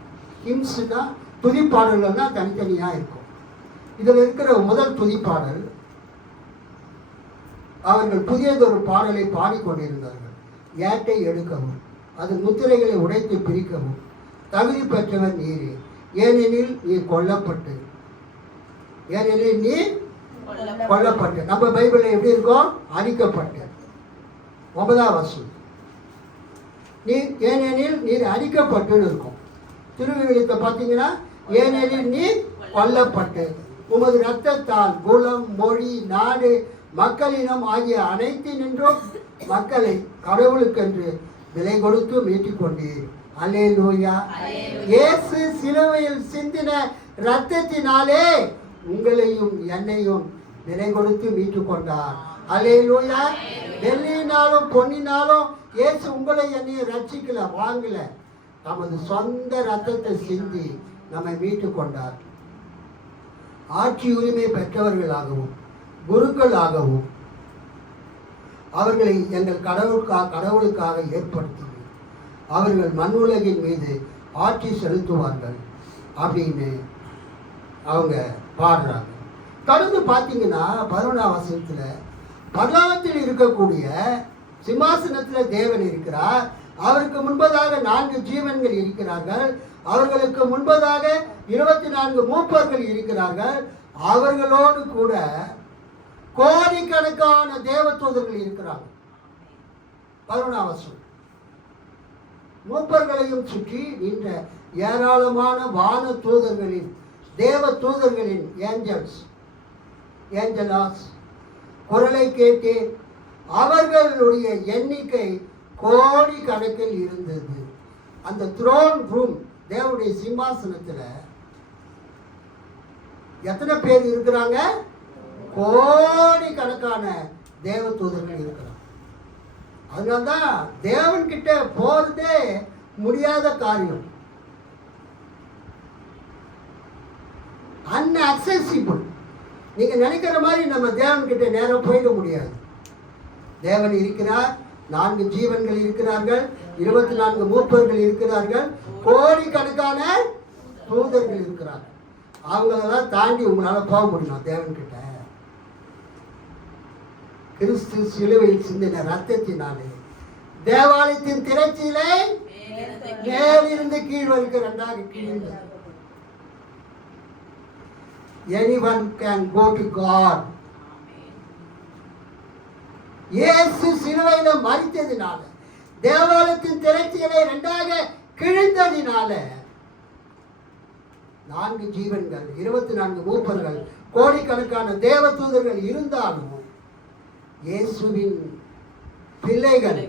ஹிம்ஸ்னா துதிப்பாடல்கள்னா தனித்தனியாக இருக்கும். இதில் இருக்கிற முதல் துதிப்பாடல், அவர்கள் புதியதொரு பாடலை பாடிக்கொண்டிருந்தார்கள். ஏட்டை எடுக்கவும் அது முத்திரைகளை உடைத்து பிரிக்கவும் தகுதி பெற்றவர் நீரே, ஏனெனில் நீ கொல்லப்பட்டு, ஏனெனில் நீ கொல்லப்பட்டு. நம்ம பைபிளில் எப்படி இருக்கோம்? அழிக்கப்பட்டு. 9ஆம் வசனம், நீ ஏனெனில் நீர் அழிக்கப்பட்டுன்னு இருக்கும். திருவிழித்தை பார்த்தீங்கன்னா ஏனெனில் நீ கொல்லப்பட்டு உமது இரத்தத்தால் குலம், மொழி, நாடு, மக்களினம் ஆகிய அனைத்தினின்றும் மக்களை கடவுளுக்கென்று விலை கொடுத்து மீட்டுக் கொண்டீர். அல்லேலூயா. இயேசு சிலுவையில் சிந்தின இரத்தத்தினாலே உங்களையும் என்னையும் விலை கொடுத்து மீட்டுக் கொண்டார். அல்லேலூயா. வெள்ளியினாலும் பொன்னினாலும் இயேசு உங்களை என்னையும் ரட்சிக்கல, வாங்கல. நமது சொந்த ரத்தத்தை சிந்தி நம்மை மீட்டுக் கொண்டார். ஆட்சி உரிமை பெற்றவர்களாகவும் குருக்களாகவும் அவர்களை எங்கள் கடவுளுக்காக ஏற்படுத்தி அவர்கள் மண்ணுலகின் மீது ஆட்சி செலுத்துவார்கள் அப்படின்னு அவங்க பாடுறாங்க. தொடர்ந்து பார்த்தீங்கன்னா 11ஆம் வசனத்தில், பரலோகத்தில் இருக்கக்கூடிய சிம்மாசனத்தில் தேவன் இருக்கிறார், அவருக்கு முன்பதாக 4 ஜீவன்கள் இருக்கிறார்கள், அவர்களுக்கு முன்பதாக 24 மூப்பர்கள் இருக்கிறார்கள், அவர்களோடு கூட கோடிக்கணக்கான தேவதூதர்கள் இருக்கிறாங்க. 11ஆம் வசனம், மூப்பர்களையும் சுற்றி நின்ற ஏராளமான வான தூதர்களின் தேவ தூதர்களின் ஏஞ்சலாஸ் குரலை கேட்டு அவர்களுடைய எண்ணிக்கை கோடி கணக்கில் இருந்தது. அந்த த்ரோன் ரூம், தேவனுடைய சிம்மாசனத்தில் எத்தனை பேர் இருக்கிறாங்க? கோடி கணக்கான தேவ தூதர்கள் இருக்கிறாங்க. அதனால்தான் தேவன்கிட்ட போறதே முடியாத காரியம், அன்அக்சசிபிள். நீங்க நினைக்கிற மாதிரி நம்ம தேவன்கிட்ட நேரம் போயிட முடியாது. தேவன் இருக்கிறார், 4 ஜீவன்கள் இருக்கிறார்கள், 24 மூப்பர்கள் இருக்கிறார்கள், கோடிக்கணக்கான தூதர்கள் இருக்கிறார்கள். அவங்களெல்லாம் தாண்டி உங்களால போக முடியுமா தேவன்கிட்ட? கிறிஸ்து சிலுவையில் சிந்தின ரத்தத்தினாலே தேவாலயத்தின் திரைச்சீலை மேலிருந்து கீழ் வரைக்கும் 2ஆக கிழிந்தது. Anyone can go to God. இயேசு சிலுவையில மரித்ததினால, தேவாலயத்தின் திரைச்சீலை 2ஆக கிழிந்ததினால 4 ஜீவன்கள், 24 மூப்பர்கள், கோடிக்கணக்கான தேவ தூதர்கள் இருந்தாலும் இயேசுவின் பிள்ளைகள்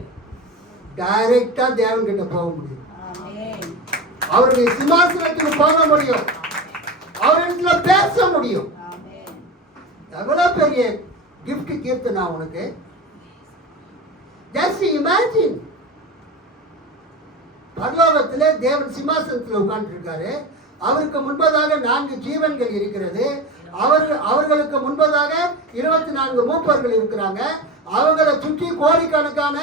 டைரக்டா தேவன் கிட்ட போக முடியும். அவருடைய சிம்மாசனத்துக்கு போக முடியும், அவரிடத்துல பேச முடியும். எவ்வளவு பெரிய கிஃப்ட் கீர்த்தனா உனக்கு. ஜஸ்ட் இமேஜின், பரலோகத்திலே தேவன் சிம்மாசனத்தில் உட்கார்ந்து இருக்காரு, அவருக்கு முன்பதாக 4 ஜீவன்கள் இருக்கிறது, அவர்களுக்கு முன்பதாக 24 மூப்பர்கள் இருக்கிறாங்க, அவங்களை சுற்றி கோடிக்கணக்கான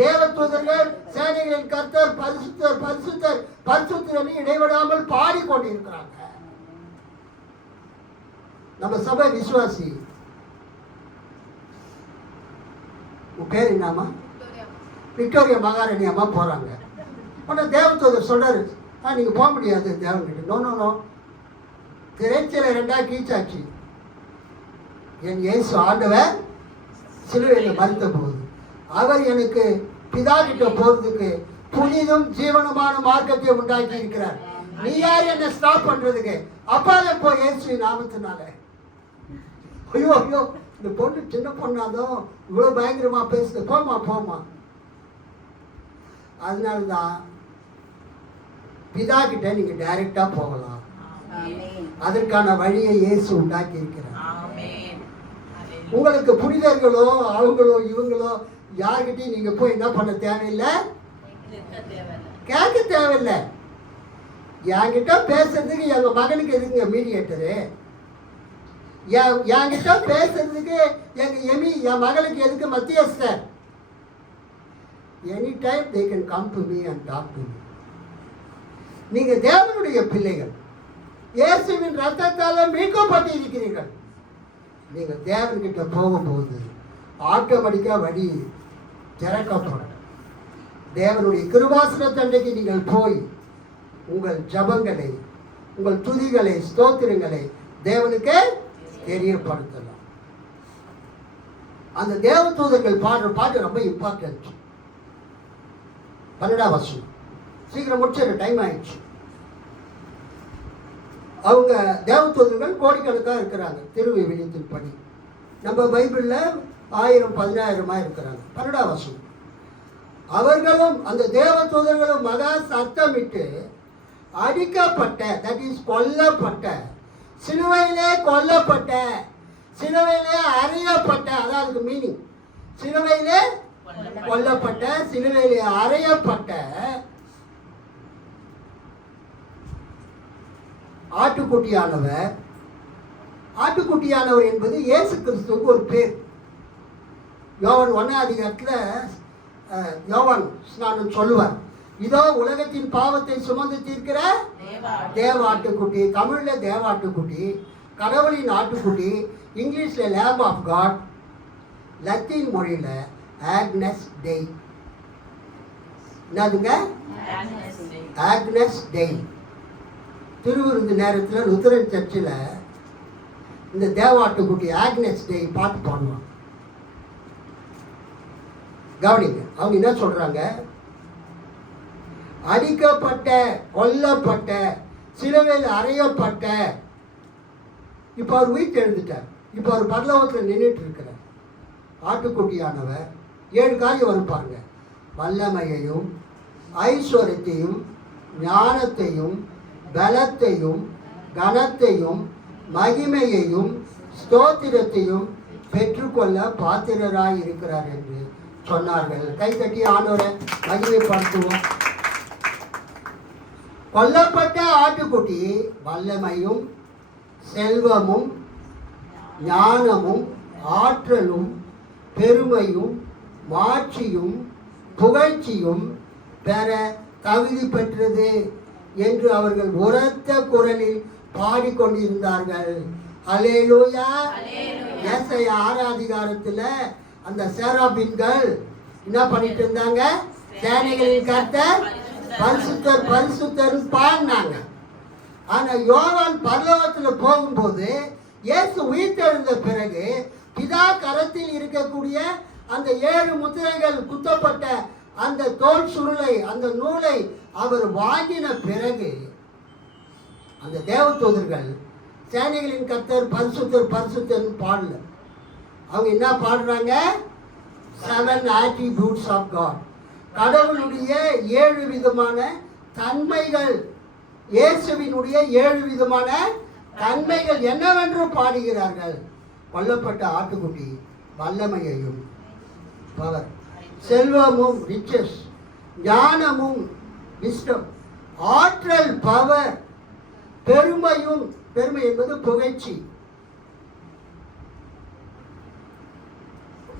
தேவ தூதர்கள், சேனைகளின் கர்த்தர் பரிசுத்தர் பரிசுத்தர் பரிசுத்தர் இடைவிடாமல் பாடிக்கொண்டிருக்கிறாங்க. நம்ம சபை விசுவாசி, உன் பேர் என்னம்மா? விக்டோரியா மகாராணி அம்மா போறாங்க. உடனே தேவதூதர் சொல்றாரு, நீங்க போக முடியாது தேவன்கிட்ட. நோ நோ நோ, திரைச்சலை 2ஆக கீழ்ச்சாச்சு. என் இயேசு ஆண்டவர் சிலுவையில் மரித்த போது அவர் எனக்கு பிதா கிட்ட போறதுக்கு புனிதும் ஜீவனமான மார்க்கத்தை உண்டாக்கி இருக்கிறார். நீ யார் என்ன ஸ்டாப் பண்றதுக்கு? அப்பாலே போ இயேசு நாமத்தினால. ஐயோ ஐயோ, இந்த பொண்ணு சின்ன பொண்ணாதான் இவ்வளவு பயங்கரமா பேசுது, போமா போமா. அதனாலதான் பிதா கிட்ட நீங்க டைரக்டா போகலாம். அதற்கான வழியை இயேசு உண்டாக்கி இருக்கிறார். உங்களுக்கு புனிதர்களோ அவங்களோ இவங்களோ யார்கிட்டையும் நீங்க போய் என்ன பண்ண தேவையில்லை, கேட்க தேவையில்லை. என்கிட்ட பேசுறதுக்கு எங்க மகனுக்கு எதுங்க மீடியேட்டரு? என்கிட்ட பேசுறதுக்கு என் மகளுக்கு எதுக்கு மத்தியஸ்தர்? Any time they can come to me and talk to me. நீங்க தேவனுடைய பிள்ளைகள், இயேசுவின் ரத்தத்தால மீட்கப்பட்டு இருக்கிறீர்கள். நீங்க தேவன்கிட்ட போகும்போது ஆட்டோமேட்டிக்கா வழி திறக்கப்படும். தேவனுடைய கிருபாசனத்தண்டைக்கு நீங்கள் போய் உங்கள் ஜபங்களை, உங்கள் துதிகளை, ஸ்தோத்திரங்களை தேவனுக்கு தெரியப்படுத்தலாம். அந்த தேவ தூதர்கள் பாடுற பாட்டு ரொம்ப இம்பார்ட்டன்ட். 12ஆம் வசனம். சீக்கிரம் முடிச்சிட, டைம் ஆயிடுச்சு. அவங்க தேவதூதர்கள் கோடிக்கணக்காக இருக்கிறாங்க திருவிவிலியத்தின் படி. நம்ம பைபிளில் 1000 10,000 இருக்கிறாங்க. 12ஆம் வசனம். அவர்களும் அந்த தேவதூதர்களும் மகா சத்தமிட்டு அடிக்கப்பட்ட, தட் இஸ் கொல்லப்பட்ட, சிலுவையிலே கொல்லப்பட்ட, சிலுவையிலே அறையப்பட்ட, அதாவது மீனிங் சிலுவையிலே கொல்லப்பட்ட, சிலுவையிலே அறையப்பட்ட ஆட்டுக்குட்டியானவர். ஆட்டுக்குட்டியானவர் என்பது இயேசு கிறிஸ்துவுக்கு ஒரு பேர். யோவான் 1ஆம் அதிகாரத்தில் யோவான் ஸ்நானம் சொல்லுவார், இதோ உலகத்தின் பாவத்தை சுமந்து தீர்க்கிற தேவ ஆட்டுக்குட்டி. தமிழில் தேவ ஆட்டுக்குட்டி, கடவுளின் ஆட்டுக்குட்டி, இங்கிலீஷில் லேம் ஆஃப் காட், லத்தீன் மொழியில் ஆக்னஸ் டெய். என்னதுங்க? ஆக்னஸ் டெய். திருவிருந்து நேரத்தில் லுத்தரன் சர்ச்சில் இந்த தேவாட்டுக்குட்டி ஆக்னஸ் டே பாட்டு பாடுவாங்க. கவனிங்க, அவங்க என்ன சொல்றாங்க? அடிக்கப்பட்ட, கொல்லப்பட்ட, சிலுவையில் அறையப்பட்ட. இப்போ அவர் உயிர் எழுந்துட்டார். இப்போ அவர் பரலோகத்தில் நின்றுட்டு இருக்கிறார். ஆட்டுக்குட்டியானவர் 7 காரியம் வருப்பாங்க: வல்லமையையும் ஐஸ்வர்யத்தையும் ஞானத்தையும் பலத்தையும் கனத்தையும் மகிமையையும் ஸ்தோத்திரத்தையும் பெற்றுக்கொள்ள பாத்திரராய் இருக்கிறார் என்று சொன்னார்கள். கை தட்டி ஆண்டவரை மகிமைப்படுத்துவோம். கொல்லப்பட்ட ஆட்டுக்குட்டி வல்லமையும் செல்வமும் ஞானமும் ஆற்றலும் பெருமையும் மாட்சியும் புகழ்ச்சியும் பெற தகுதி பெற்றது என்று அவர்கள் உரத்த குரலில் பாடிக்கொண்டிருந்தார்கள். அல்லேலூயா. ஏசாயா 6ஆம் அதிகாரத்தில் அந்த சேராபீன்கள் என்ன பண்ணிட்டு இருந்தாங்க? சேனைகளின் கர்த்தர் பரிசுத்தர் பரிசுத்தர் பாடினாங்க. ஆனா யோவான் பரலோகத்தில் போகும்போது இயேசு உயிர்த்தெழுந்த பிறகு பிதா கரத்தில் இருக்கக்கூடிய அந்த 7 முத்திரைகள் குத்தப்பட்ட அந்த தோல் சுருளை, அந்த நூலை அவர் வாங்கின பிறகு அந்த தேவதூதர்கள் சேனைகளின் கர்த்தர் பரிசுத்தர் பரிசுத்தர் பாடல. அவங்க என்ன பாடுறாங்க? 7 attributes of God. கடவுளுடைய 7 விதமான தன்மைகள், இயேசுவினுடைய 7 விதமான தன்மைகள் என்னவென்று பாடுகிறார்கள். கொல்லப்பட்ட ஆட்டுக்குட்டி வல்லமையையும், பவர், செல்வமும் ரிச்சஸ், ஞானமும் விஸ்டம், ஆற்றல் பவர், பெருமையும், பெருமை என்பது புகழ்ச்சி,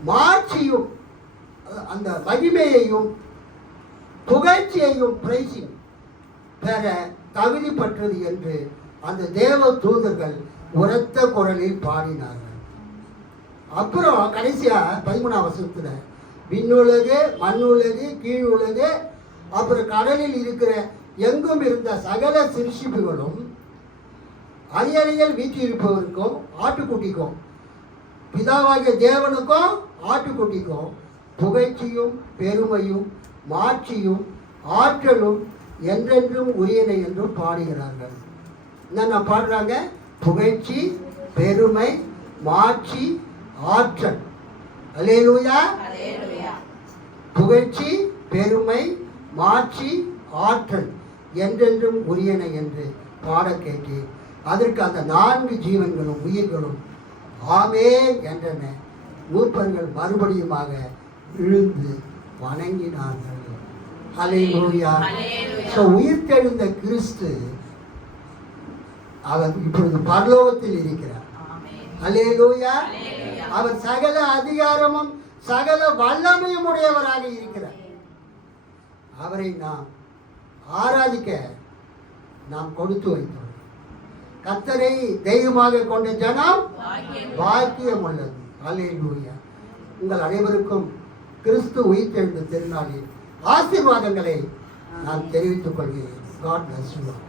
மாட்சியும் அந்த மகிமையையும் புகழ்ச்சியையும் பிரைசிங் பெற தகுதி பெற்றது என்று அந்த தேவ தூதர்கள் உரத்த குரலில் பாடினார்கள். அப்புறம் கடைசியா 13ஆம் வசனத்துல விண்ணுலகு மண்ணுலகு கீழுலகு அப்புறம் கடலில் இருக்கிற எங்கும் இருந்த சகல சிருஷ்டிப்புகளும் அரியணையில் வீற்றிருப்பவருக்கும் ஆட்டுக்குட்டிக்கும், பிதாவாகிய தேவனுக்கும் ஆட்டுக்குட்டிக்கும் புகழ்ச்சியும் பெருமையும் மாட்சியும் ஆற்றலும் என்றென்றும் உரியனை என்றும் பாடுகிறார்கள். என்ன பாடுறாங்க? புகழ்ச்சி, பெருமை, மாட்சி, ஆற்றல். அல்லேலூயா. புகழ்ச்சி, பெருமை, மாட்சி, ஆற்றல் என்றென்றும் உரியனை என்று பாட கேட்டு அதற்கு அந்த 4 ஜீவன்களும் உயிர்களும் ஆமென் என்றன. மூப்பர்கள் மறுபடியுமாக விழுந்து வணங்கினார்கள். அல்லேலூயா. உயிர்த்தெழுந்த கிறிஸ்து அவர் இப்பொழுது பரலோகத்தில் இருக்கிறார். அல்லேலூயா. அவர் சகல அதிகாரமும் சகல வல்லமையும் உடையவராக இருக்கிறார். அவரை நாம் ஆராதிக்க நாம் கொடுத்து வைத்தோம். கர்த்தரை தெய்வமாக கொண்ட ஜனம் பாக்கியம் உள்ளது. அல்லேலூயா. உங்கள் அனைவருக்கும் கிறிஸ்து உயிர்த்தெழுந்த திருநாளில் ஆசீர்வாதங்களை நான் தெரிவித்துக் கொள்கிறேன். God bless you all.